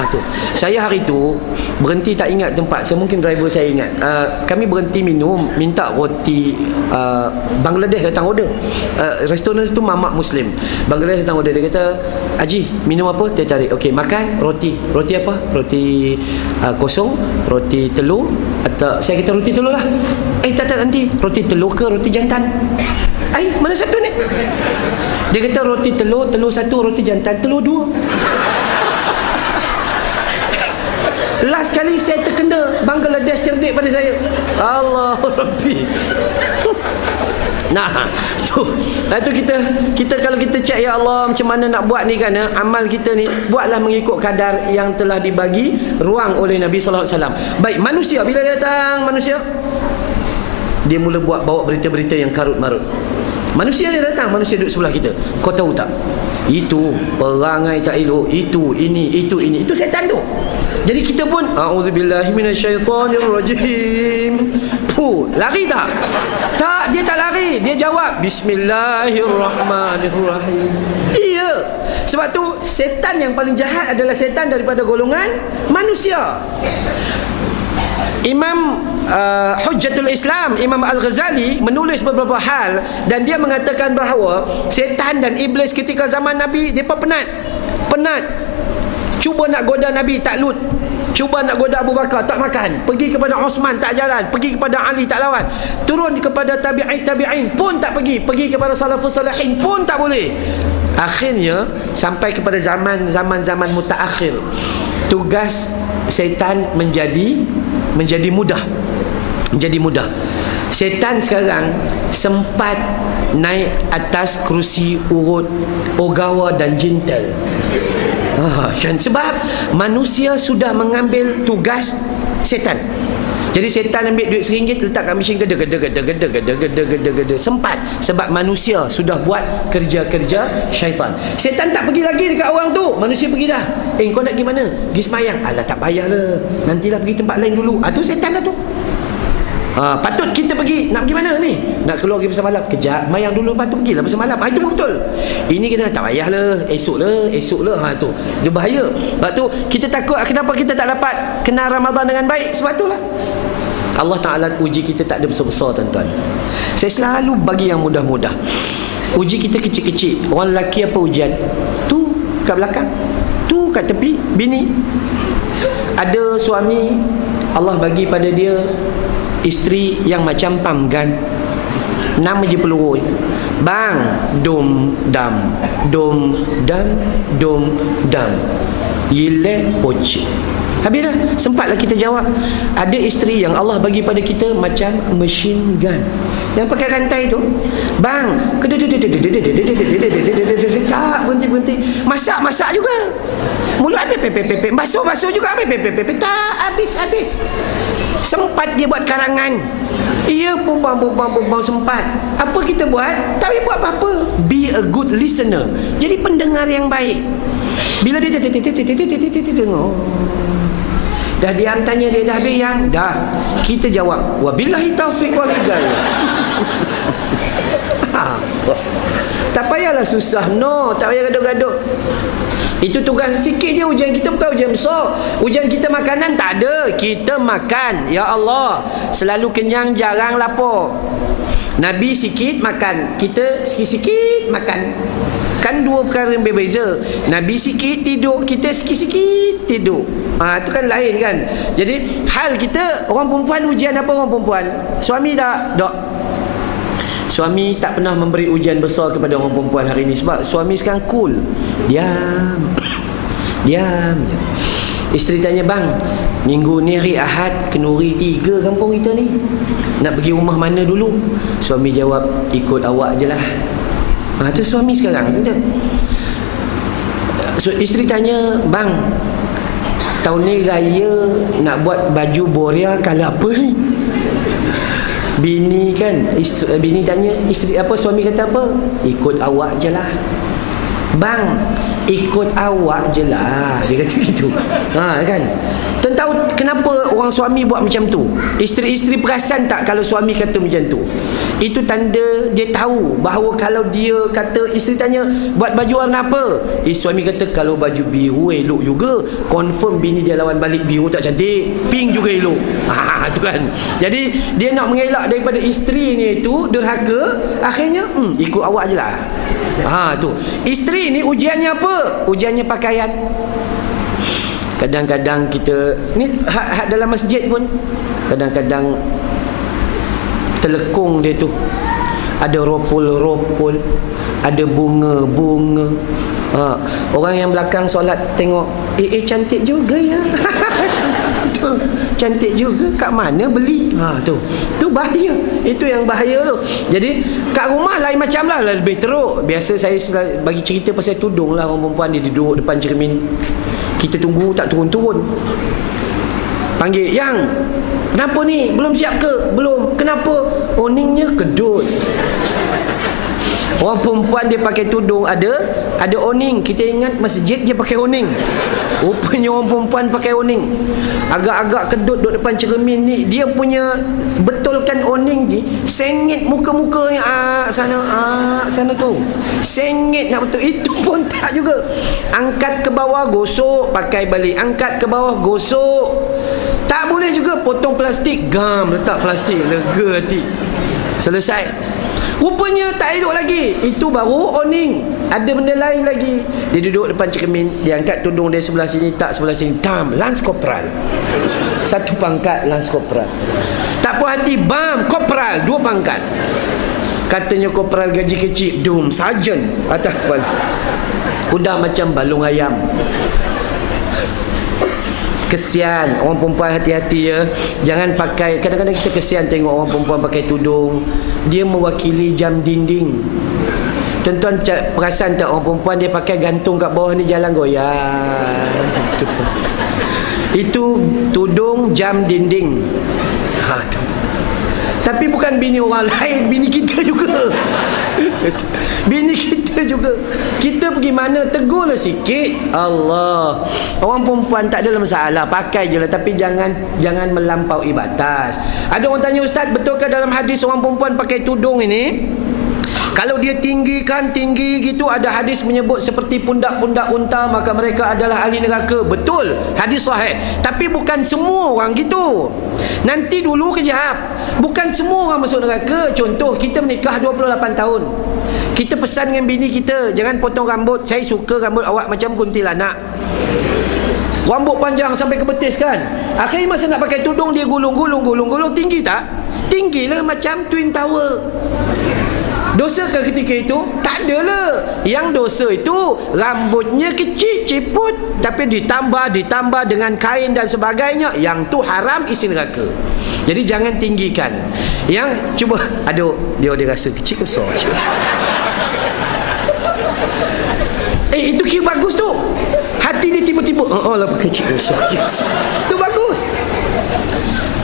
Tu. Saya hari tu berhenti, tak ingat tempat. Mungkin driver saya ingat. Kami berhenti minum, minta roti. Bangladesh datang order. Restoran itu mamak Muslim. Bangladesh datang order. Dia kata, Haji, minum apa? Teh tarik. Okey, makan roti. Roti apa? Roti kosong, roti telur, atau saya kata roti telur lah. Tak nanti. Roti telur ke roti jantan? Mana satu ni? Dia kata roti telur satu, roti jantan telur dua. Last kali saya terkena, Bangladesh cerdik pada saya. Allah Rabbi. Tu kita kalau kita cek, ya Allah, macam mana nak buat ni kan, amal kita ni buatlah mengikut kadar yang telah dibagi ruang oleh Nabi sallallahu alaihi wasallam. Baik, manusia bila dia datang, dia mula bawa berita-berita yang karut marut. Manusia dia datang, manusia duduk sebelah kita. Kau tahu tak? Itu perangai tak elok, itu setan tu. Jadi kita pun a'udzubillahi minasyaitonirrajim. Lari tak? Tak, dia tak lari. Dia jawab bismillahirrahmanirrahim. Iya. Sebab tu setan yang paling jahat adalah setan daripada golongan manusia. Imam Hujjatul Islam, Imam Al-Ghazali menulis beberapa hal, dan dia mengatakan bahawa setan dan iblis ketika zaman Nabi, mereka penat. Cuba nak goda Nabi, tak lut. Cuba nak goda Abu Bakar, tak makan. Pergi kepada Osman, tak jalan. Pergi kepada Ali, tak lawan. Turun kepada tabi'in pun tak pergi. Pergi kepada salafus salihin pun tak boleh. Akhirnya sampai kepada zaman mutaakhir, tugas setan menjadi mudah. Setan sekarang sempat naik atas kerusi urut Ogawa dan Jintel. Kan? Sebab manusia sudah mengambil tugas setan. Jadi setan ambil duit RM1 letak kat mesin gede. Sempat. Sebab manusia sudah buat kerja-kerja syaitan. Setan tak pergi lagi dekat orang tu. Manusia pergi dah. Kau nak pergi mana? Pergi semayang. Alah, tak payahlah, nantilah pergi tempat lain dulu. Tu setan dah tu. Patut kita pergi. Nak pergi mana ni? Nak keluar pergi pasal malam. Kejap, mayang dulu, lepas tu pergilah pasal malam. Itu betul. Ini kita tak payahlah, esok lah. Tu dia bahaya. Sebab tu kita takut. Kenapa kita tak dapat kenal Ramadan dengan baik? Sebab itulah Allah Ta'ala uji kita tak ada besar-besar, tuan-tuan. Saya selalu bagi yang mudah-mudah. Uji kita kecil-kecil. Orang lelaki apa ujian? Tu kat belakang, tu kat tepi, bini. Ada suami, Allah bagi pada dia isteri yang macam pamgan. 6 je peluru. Bang, dom dam. Yile poci. Habis dah. Sempatlah kita jawab. Ada isteri yang Allah bagi pada kita macam machine gun, yang pakai rantai tu. Bang, tak berhenti. Masak juga. Mulut habis, basuh juga habis, tak habis. Sempat dia buat karangan. Ia bumbang sempat. Apa kita buat? Tak boleh buat apa-apa. Be a good listener. Jadi pendengar yang baik. Bila dia dah diam, tanya dia dah habis yang? Dah. Kita jawab, wabillahi taufiq wal hidayah. Tak payahlah susah, tak payah gaduh-gaduh. Itu tugas sikit je. Ujian kita bukan ujian besar. Ujian kita makanan tak ada. Kita makan, ya Allah, selalu kenyang, jarang lapar. Nabi sikit makan, kita sikit-sikit makan. Kan Kan dua perkara yang berbeza. Nabi sikit tidur, kita sikit-sikit tidur. Itu kan lain kan. Jadi hal kita, orang perempuan ujian apa orang perempuan? Suami tak? Tak. Suami tak pernah memberi ujian besar kepada orang perempuan hari ini. Sebab suami sekarang cool. Diam. Diam. Isteri tanya, bang, minggu ni hari Ahad, Kenuri 3 kampung kita ni. Nak pergi rumah mana dulu? Suami jawab, ikut awak je lah. Itu suami sekarang. So, isteri tanya, bang, tahun ni raya nak buat baju boria kalau apa ni? Bini kan, bini tanya, isteri apa, suami kata apa? Ikut awak je lah. Bang, ikut awak je lah. Dia kata gitu. Kan. Tuan tahu kenapa orang suami buat macam tu? Isteri-isteri perasan tak kalau suami kata macam tu? Itu tanda dia tahu bahawa kalau dia kata, isteri tanya, buat baju warna apa? Suami kata, kalau baju biru elok juga. Confirm bini dia lawan balik, biru tak cantik, pink juga elok. Tu kan. Jadi dia nak mengelak daripada isteri ni itu derhaka, akhirnya ikut awak je lah. Tu. Isteri ni ujiannya apa? Ujiannya pakaian. Kadang-kadang kita ni hak dalam masjid pun kadang-kadang telekung dia tu ada ropol-ropol, ada bunga-bunga. Orang yang belakang solat tengok, cantik juga ya. Cantik juga, kat mana beli? Tu bahaya. Itu yang bahaya tu. Jadi kat rumah lain macam lah, lebih teruk. Biasa saya bagi cerita pasal tudung lah. Orang perempuan dia duduk depan cermin, kita tunggu tak turun-turun. Panggil, yang kenapa ni? Belum siap ke? Belum. Kenapa? Oningnya kedut. Orang perempuan dia pakai tudung ada oning. Kita ingat masjid je pakai oning. Rupanya orang perempuan pakai oning. Agak-agak kedut duduk depan cermin ni, dia punya betulkan oning ni, sengit muka-mukanya sana tu. Sengit nak betul. Itu pun tak juga. Angkat ke bawah, gosok, pakai balik. Angkat ke bawah, gosok. Tak boleh juga. Potong plastik, gam, letak plastik. Lega hati. Selesai. Rupanya tak elok lagi. Itu baru oning. Ada benda lain lagi. Dia duduk depan cermin, dia angkat tudung dia sebelah sini, tak sebelah sini. Tam, lans kopral. Satu pangkat lans kopral. Tak puas hati, bam, kopral, 2 pangkat. Katanya kopral gaji kecil, dum, sarjan atas kepala. Udah macam balung ayam. Kesian orang perempuan, hati-hati ya. Jangan pakai, kadang-kadang kita kesian tengok orang perempuan pakai tudung. Dia mewakili jam dinding. Tuan-tuan perasan tak orang perempuan dia pakai gantung kat bawah ni, jalan goyang. Itu tudung jam dinding. Tu. Tapi bukan bini orang lain, bini kita juga. Bini kita juga. Kita pergi mana, tegurlah sikit. Allah. Orang perempuan tak ada masalah, pakai je lah, tapi jangan melampaui batas. Ada orang tanya, ustaz, betulkah dalam hadis orang perempuan pakai tudung ini, kalau dia tinggi gitu, ada hadis menyebut seperti pundak-pundak unta, maka mereka adalah ahli neraka? Betul, hadis sahih. Tapi bukan semua orang gitu. Nanti dulu kejap, bukan semua orang masuk neraka. Contoh, kita menikah 28 tahun. Kita pesan dengan bini kita, jangan potong rambut. Saya suka rambut awak macam kuntilanak. Rambut panjang sampai ke betis kan. Akhirnya masa nak pakai tudung, dia gulung. Tinggi tak? Tinggilah macam Twin Tower. Dosa ke ketika itu? Tak adalah. Yang dosa itu rambutnya kecil ciput, tapi ditambah dengan kain dan sebagainya. Yang tu haram, isi neraka. Jadi jangan tinggikan. Yang cuba, aduh, dia rasa kecil ke besar? Itu kira bagus tu. Hati dia tiba-tiba, lah kecil ke besar. Tu bagus.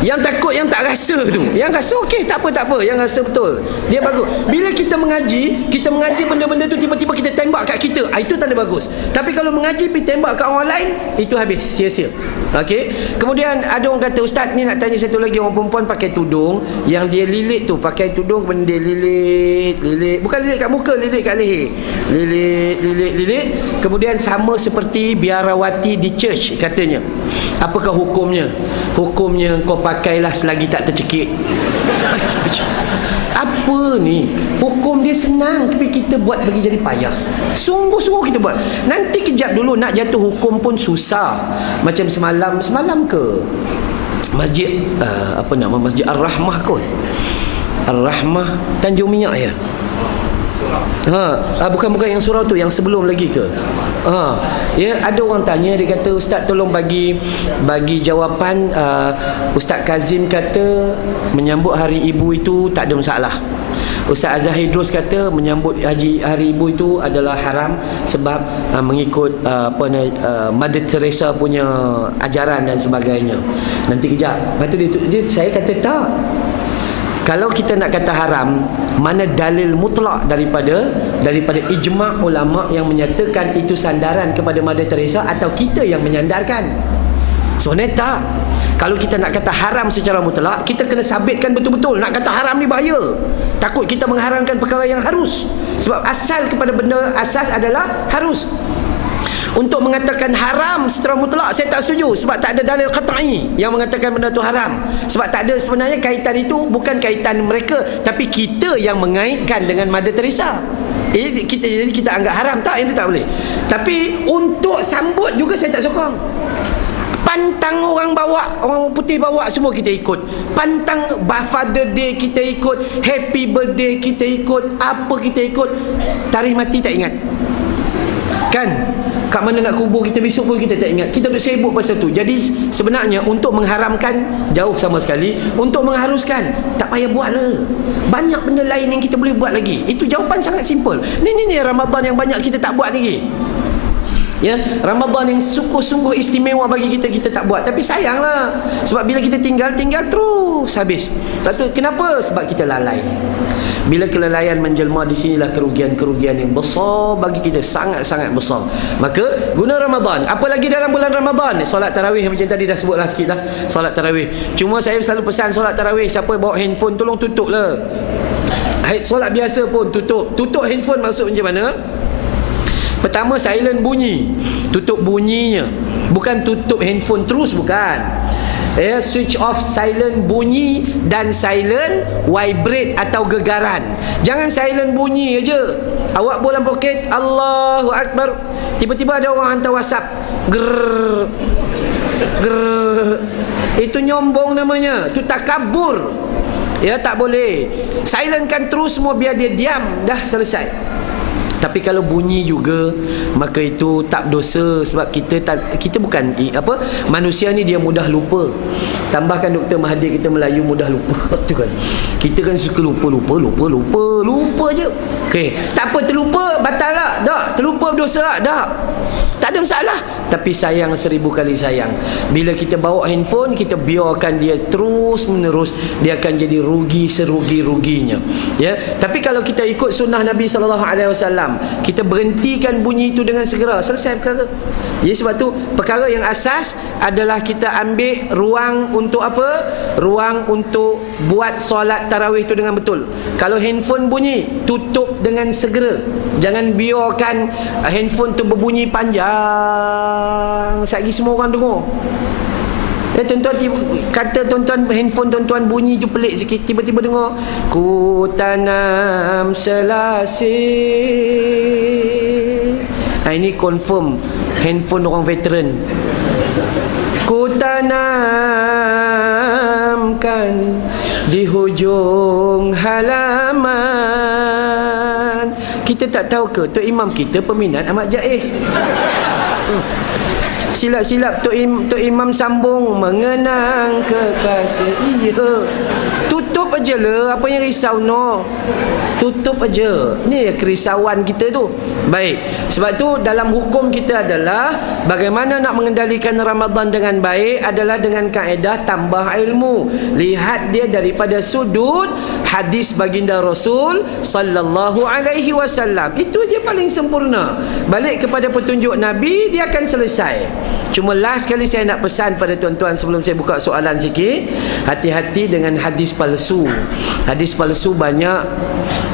Yang takut yang tak rasa tu. Yang rasa okey, tak apa. Yang rasa betul, dia bagus. Bila kita mengaji benda-benda tu tiba-tiba kita tembak kat kita, itu tanda bagus. Tapi kalau mengaji pergi tembak kat orang lain, itu habis, sia-sia. Okey. Kemudian ada orang kata, ustaz ni nak tanya satu lagi, orang perempuan pakai tudung yang dia lilit tu, pakai tudung kemudian dia lilit, bukan lilit kat muka, lilit kat leher. Lilit. Kemudian sama seperti biarawati di church katanya. Apakah hukumnya? Hukumnya kau pakailah selagi tak tercekik. Apa ni? Hukum dia senang, tapi kita buat bagi jadi payah. Sungguh-sungguh kita buat. Nanti kejap dulu nak jatuh hukum pun susah. Macam semalam ke masjid Masjid Ar-Rahmah kot. Ar-Rahmah Tanjung Minyak ya. Bukan yang surau tu, yang sebelum lagi ke? Ya, ada orang tanya, dia kata, ustaz tolong bagi jawapan. Ustaz Kazim kata menyambut hari ibu itu tak ada masalah. Ustaz Azhar Idrus kata menyambut hari ibu itu adalah haram sebab mengikut Mother Teresa punya ajaran dan sebagainya. Nanti kejap. Lepas tu saya kata tak. Kalau kita nak kata haram, mana dalil mutlak daripada ijma' ulama yang menyatakan itu sandaran kepada Mother Teresa, atau kita yang menyandarkan? Sebenarnya tak. Kalau kita nak kata haram secara mutlak, kita kena sabitkan betul-betul. Nak kata haram ni bahaya. Takut kita mengharamkan perkara yang harus. Sebab asal kepada benda asas adalah harus. Untuk mengatakan haram secara mutlak, saya tak setuju. Sebab tak ada dalil qat'i yang mengatakan benda tu haram. Sebab tak ada, sebenarnya kaitan itu bukan kaitan mereka, tapi kita yang mengaitkan dengan Mother Teresa. Jadi kita anggap haram. Tak, itu tak boleh. Tapi untuk sambut juga saya tak sokong. Pantang orang bawa, orang putih bawa, semua kita ikut. Pantang Father Day kita ikut, Happy Birthday kita ikut, apa kita ikut. Tarikh mati tak ingat kan? Kat mana nak kubur kita besok pun kita tak ingat. Kita duk sibuk pasal tu. Jadi sebenarnya untuk mengharamkan jauh sama sekali. Untuk mengharuskan tak payah buat lah. Banyak benda lain yang kita boleh buat lagi. Itu jawapan sangat simple. Ni Ramadan yang banyak kita tak buat lagi. Ya, Ramadan yang sungguh-sungguh istimewa bagi kita tak buat. Tapi sayanglah, sebab bila kita tinggal terus habis. Lepas tu kenapa? Sebab kita lalai. Bila kelalaian menjelma, di sinilah kerugian-kerugian yang besar bagi kita, sangat-sangat besar. Maka guna Ramadan, apalagi dalam bulan Ramadan, solat tarawih macam tadi dah sebutlah sikit dah, solat tarawih. Cuma saya selalu pesan solat tarawih, siapa bawa handphone tolong tutup lah. Solat biasa pun tutup handphone. Maksud macam mana? Pertama, silent bunyi, tutup bunyinya. Bukan tutup handphone terus, bukan. Switch off silent bunyi dan silent vibrate atau gegaran. Jangan silent bunyi aja. Awak bolam poket, Allahu Akbar, tiba-tiba ada orang hantar WhatsApp, grrr, grrr. Itu nyombong namanya, itu takabur. Ya, tak boleh. Silentkan terus semua biar dia diam, dah selesai. Tapi kalau bunyi juga, maka itu tak dosa. Sebab kita bukan manusia ni dia mudah lupa. Tambahkan Dr. Mahathir, kita Melayu mudah lupa tu kan. Kita kan suka lupa je. Okey, tak apa, terlupa batal lah. Tak, terlupa berdosa lah. Tak. Tak ada masalah. Tapi sayang 1000 kali sayang. Bila kita bawa handphone, kita biarkan dia terus menerus, dia akan jadi rugi serugi-ruginya. Ya. Tapi kalau kita ikut sunnah Nabi SAW, kita berhentikan bunyi itu dengan segera, selesai perkara. Jadi sebab tu perkara yang asas adalah kita ambil ruang untuk apa? Ruang untuk buat solat tarawih itu dengan betul. Kalau handphone bunyi, tutup dengan segera. Jangan biarkan handphone tu berbunyi panjang satgi semua orang dengar. Tuan-tuan kata tuan-tuan handphone tuan-tuan bunyi je pelik sikit, tiba-tiba dengar ku tanam selasih. Ini confirm handphone orang veteran. Ku tanamkan di hujung halaman. Kita tak tahu ke Tok Imam kita peminat Ahmad Jais? Silap-silap Tok Imam sambung mengenang kekasih. Iya. Tutup aja lah, apa yang risau no? Tutup aja. Ni kerisauan kita tu. Baik. Sebab tu dalam hukum kita adalah bagaimana nak mengendalikan Ramadan dengan baik adalah dengan kaedah tambah ilmu. Lihat dia daripada sudut hadis baginda Rasul sallallahu alaihi wasallam. Itu je paling sempurna. Balik kepada petunjuk Nabi, dia akan selesai. Cuma last kali saya nak pesan pada tuan-tuan sebelum saya buka soalan sikit, hati-hati dengan hadis palsu. Hadis palsu banyak,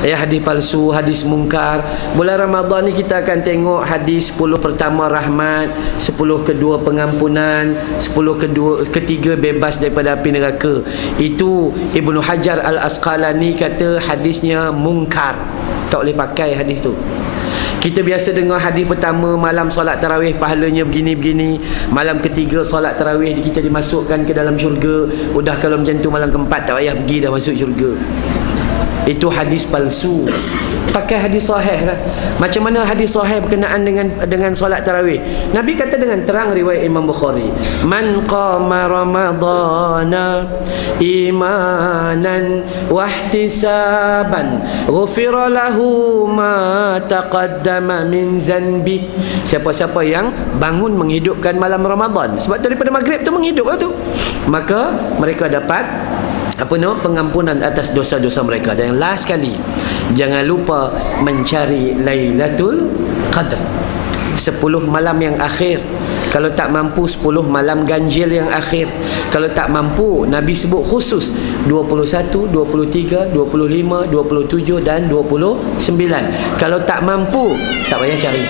ya, hadis palsu, hadis mungkar. Bulan Ramadan ni kita akan tengok hadis 10 pertama rahmat, 10 kedua pengampunan, 10 ketiga bebas daripada api neraka. Itu Ibnu Hajar Al-Asqalani kata hadisnya mungkar, tak boleh pakai hadis tu. Kita biasa dengar hadis pertama, malam solat tarawih pahalanya begini-begini, malam ketiga solat tarawih kita dimasukkan ke dalam syurga. Udah kalau macam tu malam keempat tak payah pergi, dah masuk syurga. Itu hadis palsu. Pakai hadis sahih lah. Macam mana hadis sahih berkenaan dengan solat tarawih? Nabi kata dengan terang, riwayat Imam Bukhari, man qama ramadana imanan wahtisaban ghufira lahu ma taqaddama min zanbi. Siapa-siapa yang bangun menghidupkan malam Ramadan, sebab daripada maghrib tu menghidup lah tu, maka mereka dapat pengampunan atas dosa-dosa mereka. Dan yang last kali, jangan lupa mencari Lailatul Qadr, 10 malam yang akhir. Kalau tak mampu 10 malam ganjil yang akhir. Kalau tak mampu, Nabi sebut khusus 21, 23, 25, 27 dan 29. Kalau tak mampu, tak payah cari.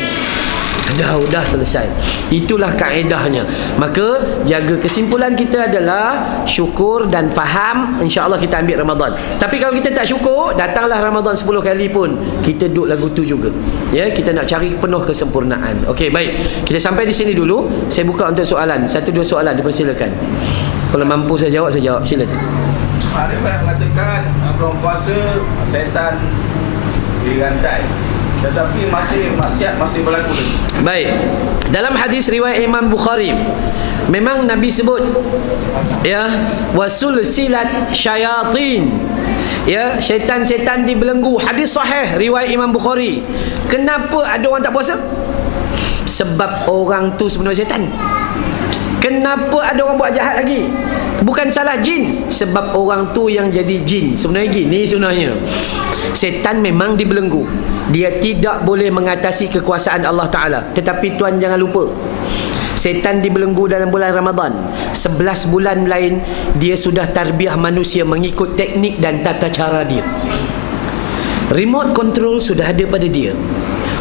Dah selesai. Itulah kaedahnya. Maka jaga, kesimpulan kita adalah syukur dan faham, insya-Allah kita ambil Ramadan. Tapi kalau kita tak syukur, datanglah Ramadan 10 kali pun kita duduk lagu tu juga. Ya, kita nak cari penuh kesempurnaan. Okey, baik. Kita sampai di sini dulu. Saya buka untuk soalan. 1-2 soalan dipersilakan. Kalau mampu saya jawab, silakan. Ada yang mengatakan belum puasa setan dirantai, tetapi maksiat masih berlaku. Baik. Dalam hadis riwayat Imam Bukhari, memang Nabi sebut, ya, wasul silat syayatin, ya, syaitan-syaitan dibelenggu. Hadis sahih riwayat Imam Bukhari. Kenapa ada orang tak puasa? Sebab orang tu sebenarnya syaitan. Kenapa ada orang buat jahat lagi? Bukan salah jin, sebab orang tu yang jadi jin. Sebenarnya gini sebenarnya. Setan memang dibelenggu. Dia tidak boleh mengatasi kekuasaan Allah Ta'ala. Tetapi tuan jangan lupa, setan dibelenggu dalam bulan Ramadan. 11 bulan lain dia sudah tarbiyah manusia mengikut teknik dan tata cara dia. Remote control sudah ada pada dia.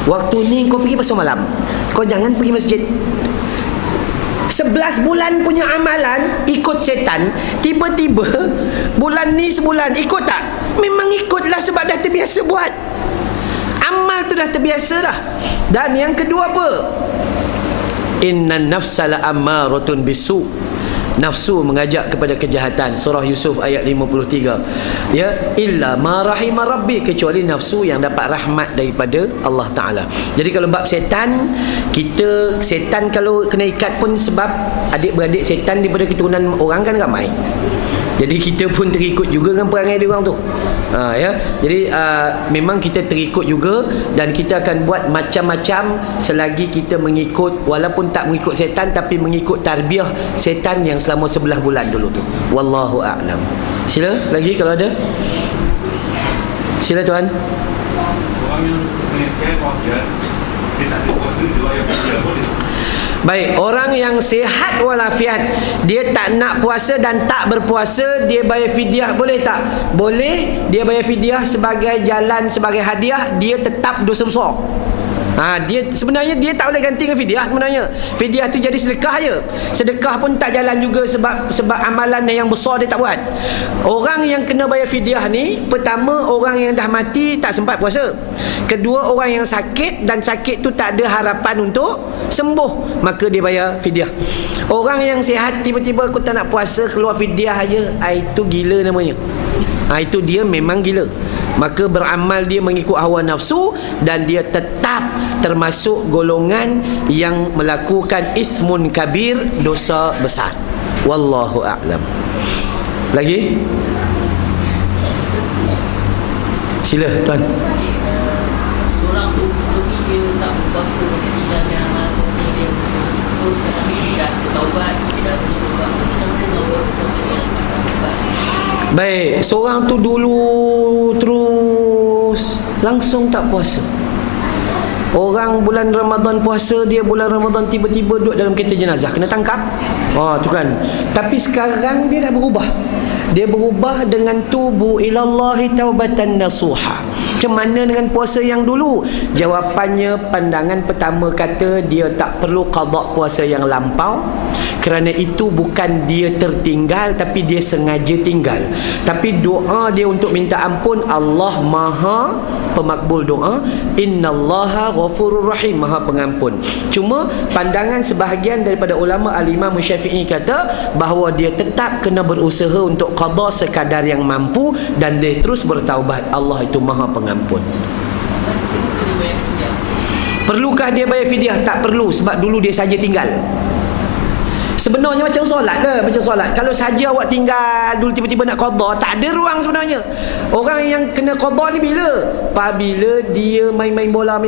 Waktu ni kau pergi pasar malam, kau jangan pergi masjid. 11 bulan punya amalan ikut setan. Tiba-tiba bulan ni sebulan ikut tak? Memang ikutlah sebab dah terbiasa buat. Amal tu dah terbiasa dah. Dan yang kedua apa? Innan nafsa la ammaratun bisu. Nafsu mengajak kepada kejahatan. Surah Yusuf ayat 53. Ya, illa ma rahima rabbi, kecuali nafsu yang dapat rahmat daripada Allah Taala. Jadi kalau bab setan, setan kalau kena ikat pun sebab adik-beradik setan daripada keturunan orang kan ramai. Jadi kita pun terikut juga dengan perangai dia orang tu. Ya. Jadi memang kita terikut juga, dan kita akan buat macam-macam selagi kita mengikut, walaupun tak mengikut setan tapi mengikut tarbiyah setan yang selama 11 bulan dulu tu. Wallahu a'lam. Sila lagi kalau ada. Sila tuan. Orang yang sehat wajar, dia tak ada puasa, dia yang puasa boleh. Baik, orang yang sihat walafiat, dia tak nak puasa dan tak berpuasa, dia bayar fidyah boleh tak? Boleh. Dia bayar fidyah sebagai jalan, sebagai hadiah. Dia tetap dosa besar. Dia sebenarnya dia tak boleh ganti dengan fidyah. Sebenarnya fidyah tu jadi sedekah je. Sedekah pun tak jalan juga sebab amalan yang besar dia tak buat. Orang yang kena bayar fidyah ni, pertama orang yang dah mati tak sempat puasa. Kedua orang yang sakit, dan sakit tu tak ada harapan untuk sembuh, maka dia bayar fidyah. Orang yang sihat tiba-tiba aku tak nak puasa, keluar fidyah aja, itu gila namanya. Itu dia memang gila. Maka beramal dia mengikut hawa nafsu, dan dia tetap termasuk golongan yang melakukan ismun kabir, dosa besar. Wallahu a'lam. Lagi? Sila tuan. Seorang tu sebelum ni dia tak berpuasa, tinggalkan amal puasa dia. So sekarang ni dia dah bertaubat, dia dah boleh berpuasa. Macam mana nak puasa yang bertaubat? Baik, seorang tu dulu terus langsung tak puasa. Orang bulan Ramadan puasa, dia bulan Ramadan tiba-tiba duduk dalam kereta jenazah, kena tangkap. Tu kan. Tapi sekarang dia dah berubah. Dia berubah dengan tubu ilallahi taubatan nasuha. Macam mana dengan puasa yang dulu? Jawapannya, pandangan pertama kata dia tak perlu qada puasa yang lampau. Kerana itu bukan dia tertinggal, tapi dia sengaja tinggal. Tapi doa dia untuk minta ampun, Allah Maha pemakbul doa. Innallaha ghafurur rahim, Maha pengampun. Cuma pandangan sebahagian daripada ulama Al-Imam Syafi'i kata bahawa dia tetap kena berusaha untuk qada sekadar yang mampu, dan dia terus bertaubat. Allah itu Maha pengampun. Perlukah dia bayar fidyah? Tak perlu, sebab dulu dia saja tinggal. Sebenarnya macam solat ke? Macam solat. Kalau saja awak tinggal dulu tiba-tiba nak qada, tak ada ruang sebenarnya. Orang yang kena qada ni bila? Apabila dia main bola.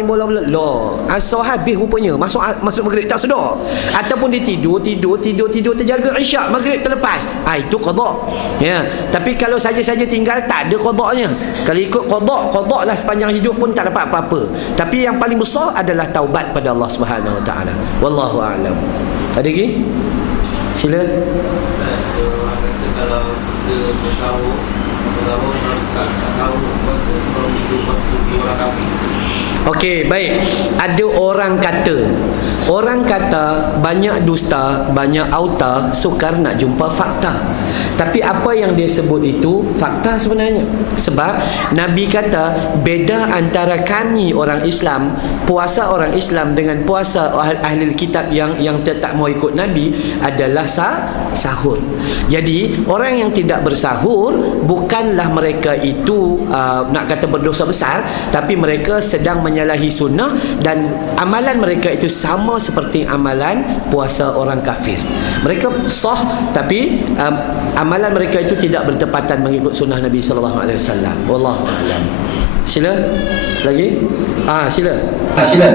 Loh, asal habis rupanya. Masuk maghrib tak sedar. Ataupun dia tidur terjaga isyak, maghrib terlepas. Itu qada. Ya. Tapi kalau saja-saja tinggal, tak ada qadanya. Kalau ikut qada lah sepanjang hidup pun tak dapat apa-apa. Tapi yang paling besar adalah taubat pada Allah Subhanahu Wa Taala. Wallahu a'lam. Ada lagi? Sila. Orang kata kalau kita bersahur tak sahur puasa, kalau itu puasa di orang kafir. Okey, baik. Ada orang kata banyak dusta, banyak auta, sukar nak jumpa fakta. Tapi apa yang dia sebut itu fakta sebenarnya. Sebab Nabi kata beza antara kami orang Islam, puasa orang Islam dengan puasa ahli kitab yang tak mau ikut Nabi adalah sahur. Jadi orang yang tidak bersahur bukanlah mereka itu nak kata berdosa besar, tapi mereka sedang menyalahi sunnah, dan amalan mereka itu sama seperti amalan puasa orang kafir. Mereka sah, tapi amalan mereka itu tidak bertepatan mengikut sunnah Nabi sallallahu alaihi wasallam. Wallahu a'lam. Sila. Lagi? Sila. Sila.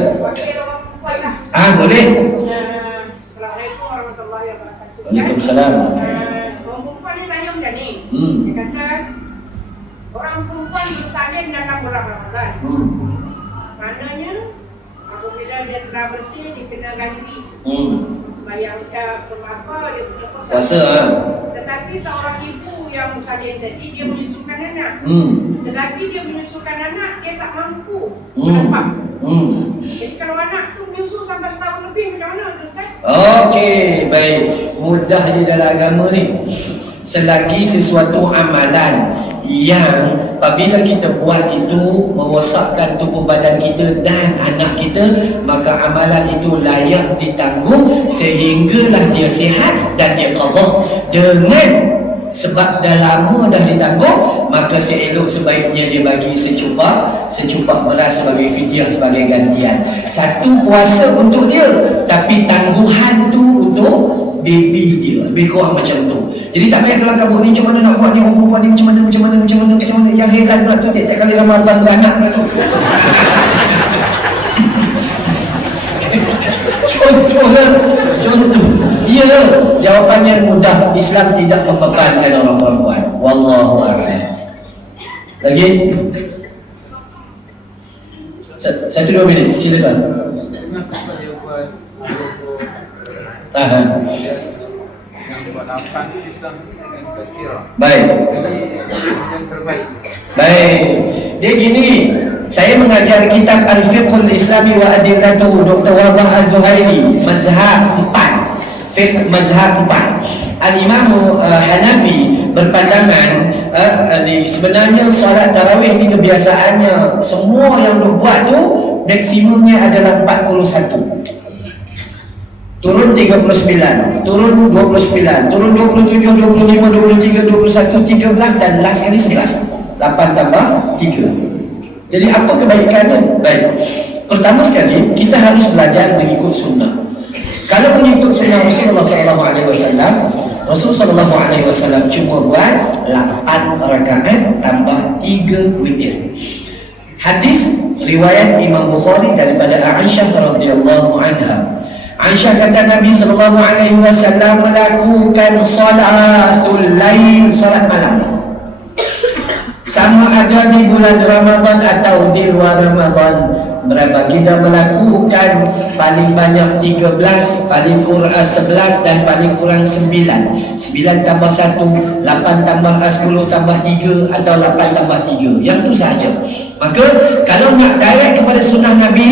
Boleh. Assalamualaikum warahmatullahi wabarakatuh. Waalaikumsalam. Orang perempuan ni tanya macam ni. Dia kata orang perempuan bersalin dalam bulan Ramadan. Maknanya apabila dia telah bersih, dia kena ganti. Sembahyang apa dia kena puasa. Tetapi seorang ibu yang bersalin tadi, dia menyusukan anak. Selagi dia menyusukan anak, dia tak mampu menampak. Jadi kalau anak tu menyusu sampai setahun lebih, macam mana tu Ustaz? Okey, baik. Mudah je dalam agama ni. Selagi sesuatu amalan yang apabila kita buat itu merosakkan tubuh badan kita dan anak kita, maka amalan itu layak ditanggung sehinggalah dia sihat dan dia qada. Dengan sebab dah lama dah ditanggung, maka sebaiknya dia bagi secupak beras sebagai fidyah, sebagai gantian. Satu puasa untuk dia, tapi tangguhan tu untuk baby dia. Lebih kurang macam tu. Jadi tak payah kelam kabut ni, macam mana nak buat ni, orang perempuan ni macam mana. Yang heran pula tu, tiap kali Ramadan beranak pula tu. Contoh. Ya, jawapannya mudah. Islam tidak membebankan orang perempuan. Wallahu a'lam. Lagi? 1-2 minit, silakan. Tahan. Baik. Dia gini, saya mengajar kitab Al-Fiqhul Islami wa Adillatuhu, Dr. Wabah Az-Zuhaili, mazhab 4. Fiqh mazhab 4. Al-Imam Hanafi berpandangan sebenarnya solat tarawih ni kebiasaannya semua yang dia buat tu maksimumnya adalah 41. Turun 39, turun 29, turun 27, 25, 23, 21, 13 dan last kali 11. 8 tambah 3. Jadi apa kebaikannya? Baik. Pertama sekali, kita harus belajar mengikut sunnah. Kalau mengikut sunnah Rasulullah SAW cuma buat 8 rakaat tambah 3 witir. Hadis riwayat Imam Bukhari daripada Aisyah radhiyallahu anha. Aisyah kata Nabi SAW melakukan salatul lail, salat malam, sama ada di bulan Ramadan atau di luar Ramadan, Baginda melakukan paling banyak 13, paling kurang 11 dan paling kurang 9. 9 tambah 1, 8 tambah 10 tambah 3 atau 8 tambah 3. Yang tu sahaja. Maka kalau nak direct kepada sunnah Nabi,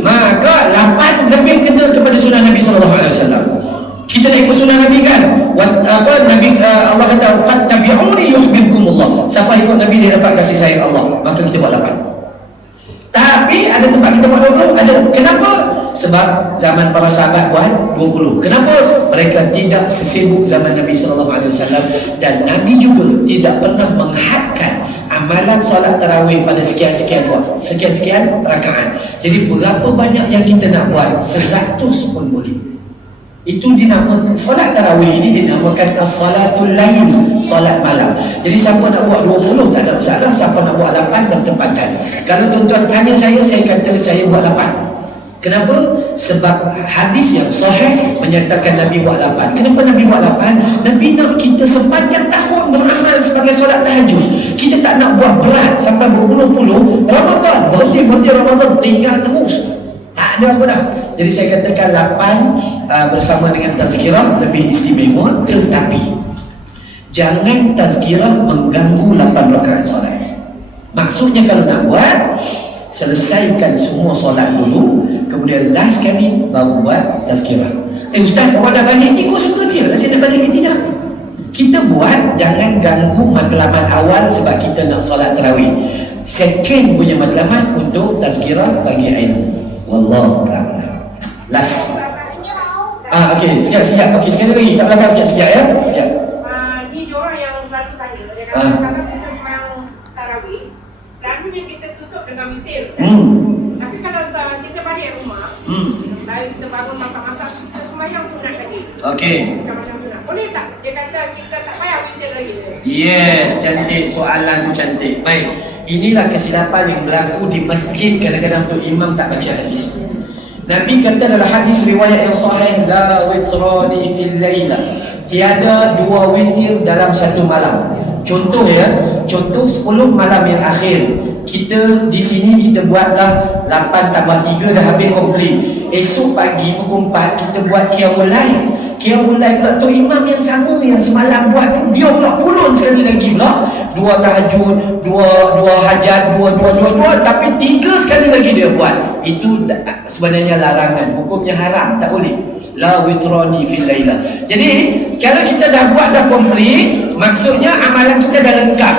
maka 8 lebih kena kepada sunnah Nabi SAW. Kita nak ikut sunnah Nabi kan? Nabi Allah kata fattabi'uni yuhibbukumullah. Siapa ikut Nabi dia dapat kasih sayang Allah. Maka kita buat 8. Tapi ada tempat kita buat 20. Ada. Kenapa? Sebab zaman para sahabat buat 20. Kenapa? Mereka tidak sesibuk zaman Nabi SAW. Dan Nabi juga tidak pernah menghadkan amalan solat tarawih pada sekian-sekian waktu, sekian-sekian rakaat. Jadi berapa banyak yang kita nak buat? 100 pun boleh. Itu dinamakan solat tarawih ini dinamakan as-salatul lail, solat malam. Jadi siapa nak buat 20 tak ada masalah, siapa nak buat 8 bertepatan. Kalau tuan-tuan tanya saya kata saya buat 8. Kenapa? Sebab hadis yang sahih menyatakan Nabi buat 8. Kenapa Nabi buat 8? Nabi nak kita sepanjang tahun beramal sebagai solat tahajud. Kita tak nak buat berat sampai berpuluh-puluh. Ramadan, berhenti Ramadan tinggal terus. Tak ada apa dah. Jadi saya katakan 8 bersama dengan tazkirah lebih istimewa. Tetapi jangan tazkirah mengganggu 8 rakaat solat. Maksudnya kalau nak buat, selesaikan semua solat dulu, kemudian last kali baru buat tazkirah. Ustaz, orang dah balik, ikut suka dia lah, dia nak balik ke tidak. Kita buat, jangan ganggu matlamat awal sebab kita nak solat tarawih. Second punya matlamat untuk tazkirah bagi ilmu. Wallahu ta'ala. Last. Okey, siap. Okey, sekali lagi kat belakang siap ya. Siap. Ni diorang yang selalu tanya. Dia kata kalau kita sembahyang tarawih, selalunya kita tutup dengan witir. Tapi kalau kita balik rumah, baik kita bangun masak-masak, kita sembahyang sunat lagi. Okey. Boleh tak? Dia kata kita tak payah witir lagi. Yes, cantik. Soalan tu cantik. Baik. Inilah kesilapan yang berlaku di masjid kadang-kadang tu imam tak baca hadis. Nabi kata dalam hadis riwayat yang sahih, la witrani fil lailah. Tiada 2 witir dalam satu malam. Contoh 10 malam yang akhir. Kita di sini kita buatlah 8 tambah 3 dah habis komplit. Esok pagi pukul 4 kita buat qiyamul lail. Qiyamul lail pula tu imam yang sama yang semalam buat, dia pula pulun sekali lagi pula. 2 tahajud, 2 hajat, 2 tapi 3 sekali lagi dia buat. Itu sebenarnya larangan, hukumnya haram, tak boleh. La witrani fil lailah. Jadi kalau kita dah buat dah komplit, maksudnya amalan kita dah lengkap.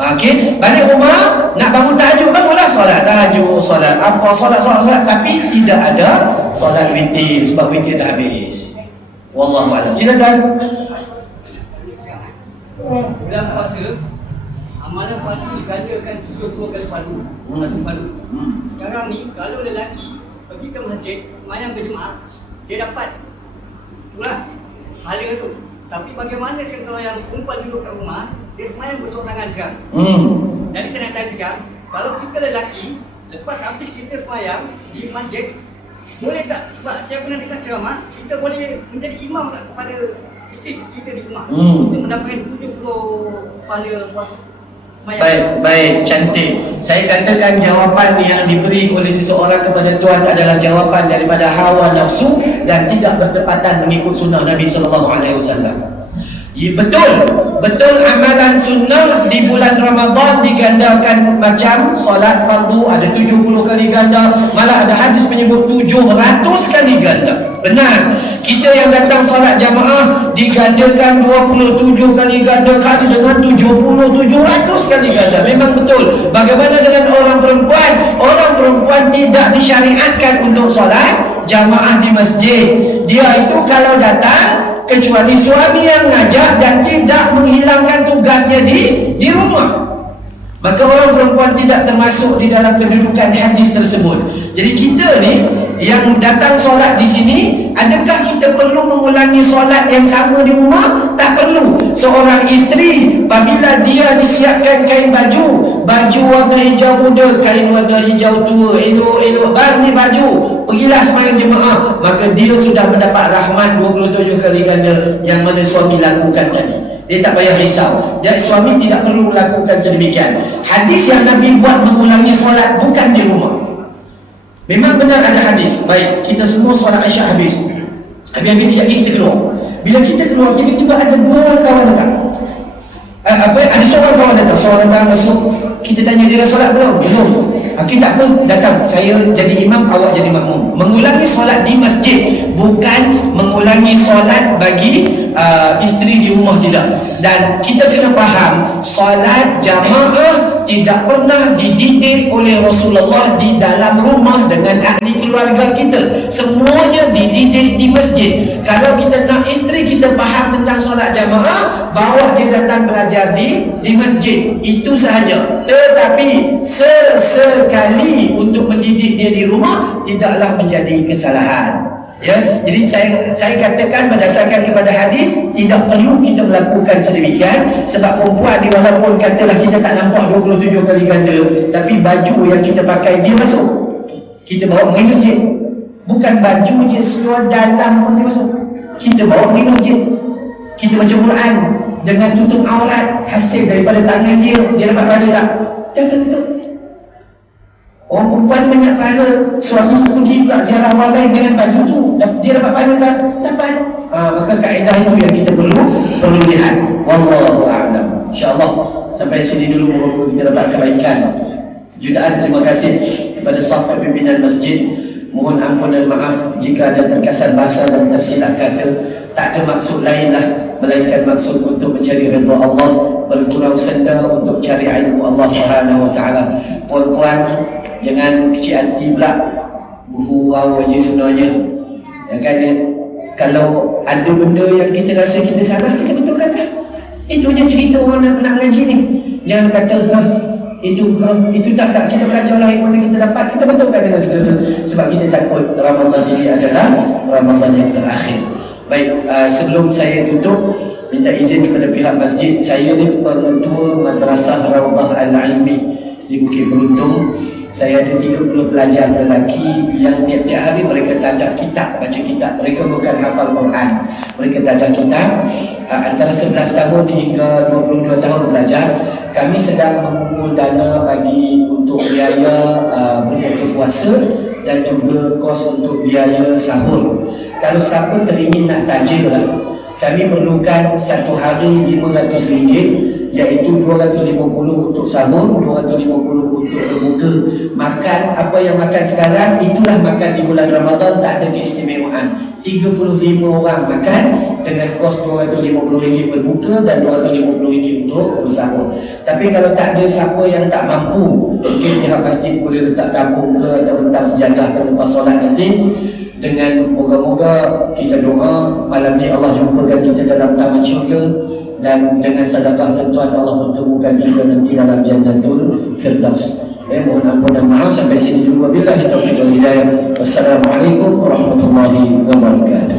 Okey, balik rumah nak bangun tahajud, bangunlah solat tahajud, solat apa, solat tapi tidak ada solat witir sebab witir dah habis. Wallahu a'lam. Silakan. Bila puasa, amalan puasa digandakan 70 kali padu. Sekarang ni kalau lelaki pergi ke masjid sembahyang berjemaah, dia dapat itulah hala tu. Tapi bagaimana kalau yang perempuan duduk kat rumah, dia sembahyang bersorangan sekarang. Jadi saya nak tanya sekarang, kalau kita lelaki lepas habis kita sembahyang di masjid, boleh tak? Sebab saya pernah dengar ceramah, kita boleh menjadi imam tak kepada isteri kita di rumah untuk mendapatkan 70 pahala puasa. Baik, cantik. Saya katakan jawapan yang diberi oleh seseorang kepada Tuhan adalah jawapan daripada hawa nafsu dan tidak bertepatan mengikut sunnah Nabi SAW. Ya, betul amalan sunnah di bulan Ramadan digandakan macam solat fardu ada 70 kali ganda, malah ada hadis menyebut 700 kali ganda. Benar. Kita yang datang solat jamaah digandakan 27 kali ganda kali dengan 700 kali ganda. Memang betul. Bagaimana dengan orang perempuan? Orang perempuan tidak disyariatkan untuk solat jamaah di masjid. Dia itu kalau datang kecuali suami yang ngajak dan tidak menghilangkan tugasnya di rumah, maka orang perempuan tidak termasuk di dalam kedudukan hadis tersebut. Jadi kita ni yang datang solat di sini, adakah kita perlu mengulangi solat yang sama di rumah? Tak perlu. Seorang isteri apabila dia disiapkan kain baju warna hijau muda, kain warna hijau tua, elok-elok bang ni baju, pergilah sembahyang jemaah, maka dia sudah mendapat rahmat 27 kali ganda yang mana suami lakukan tadi. Dia tak payah risau. Dan suami tidak perlu melakukan sedemikian. Hadis yang Nabi buat mengulangi solat bukan di rumah. Memang benar ada hadis. Baik, kita semua solat Isyak habis. Habis-habis kita keluar. Bila kita keluar, tiba-tiba ada dua orang kawan datang. Ada seorang kawan datang masuk. Kita tanya dia dah solat belum? Belum. Okey, tak apa, datang. Saya jadi imam, awak jadi makmum. Mengulangi solat di masjid, bukan mengulangi solat bagi isteri di rumah, tidak. Dan kita kena faham, solat jamaah tidak pernah dididik oleh Rasulullah di dalam rumah dengan ahli keluarga kita. Semuanya dididik di masjid. Kalau kita nak isteri kita faham tentang solat jamaah, bawa dia datang belajar di masjid. Itu sahaja. Tetapi sesekali untuk mendidik dia di rumah tidaklah menjadi kesalahan. Ya, jadi saya katakan berdasarkan kepada hadis, tidak perlu kita melakukan sedemikian. Sebab perempuan ni walaupun katalah kita tak nampak 27 kali ganda, tapi baju yang kita pakai dia masuk. Kita bawa pergi masjid. Bukan baju je, seluar dalam pun dia masuk. Kita bawa pergi masjid. Kita baca Quran dengan tutup aurat, hasil daripada tangan dia dapat pahala tak? Tak tentu. Orang perempuan banyak pahala. Suami pergi pula ziarah orang lain dengan baju tu, dia dapat pahala tak? Dapat. Maka kaedah itu yang kita perlu lihat. Wallahu a'lam. InsyaAllah sampai sini dulu, moga kita dapat kebaikan. Jutaan terima kasih kepada staf pimpinan masjid. Mohon ampun dan maaf jika ada terkesan bahasa dan tersilap kata. Tak ada maksud lain lah melainkan maksud untuk mencari redha Allah, bergurau senda untuk cari ilmu Allah Subhanahu wa taala. Puan-puan jangan kecil hati pula, berhurau aja sebenarnya. Ya kan, kalau ada benda yang kita rasa kita salah, kita betulkan lah. Itu je cerita orang nak ngaji ni. Jangan kata itu tak kita belajar lah yang mana kita dapat, kita betulkan dengan segala. Sebab kita takut Ramadan ini adalah Ramadan yang terakhir. Baik, sebelum saya tutup, minta izin kepada pihak masjid. Saya ni pengetua Madrasah Rawdah Al-Ilmi di Bukit Beruntung. Saya ada 30 pelajar lelaki yang tiap-tiap hari mereka tadak kitab, baca kitab. Mereka bukan hafal Quran, mereka tadak kitab. Antara 11 tahun hingga 22 tahun belajar. Kami sedang mengumpul dana bagi untuk biaya berbuka puasa dan juga kos untuk biaya sahur. Kalau siapa teringin nak tajil lah, kami perlukan satu hari RM500, iaitu 250 untuk sahur, 250 untuk berbuka. Makan apa yang makan sekarang, itulah makan di bulan Ramadan, tak ada keistimewaan. 35 orang makan dengan kos RM250 berbuka dan RM250 untuk bersahur. Tapi kalau tak ada siapa yang tak mampu, mungkin pihak masjid boleh letak tabung ke atau letak sejadah ke lepas solat nanti. Dengan moga-moga kita doa malam ni Allah jumpakan kita dalam taman syurga, dan dengan sedekah tuan Allah pertemukan kita nanti dalam Jannatul Firdaus. Mohon ampun dan maaf sampai sini dulu. Wabillahi taufiq wal hidayah. Wassalamualaikum warahmatullahi wabarakatuh.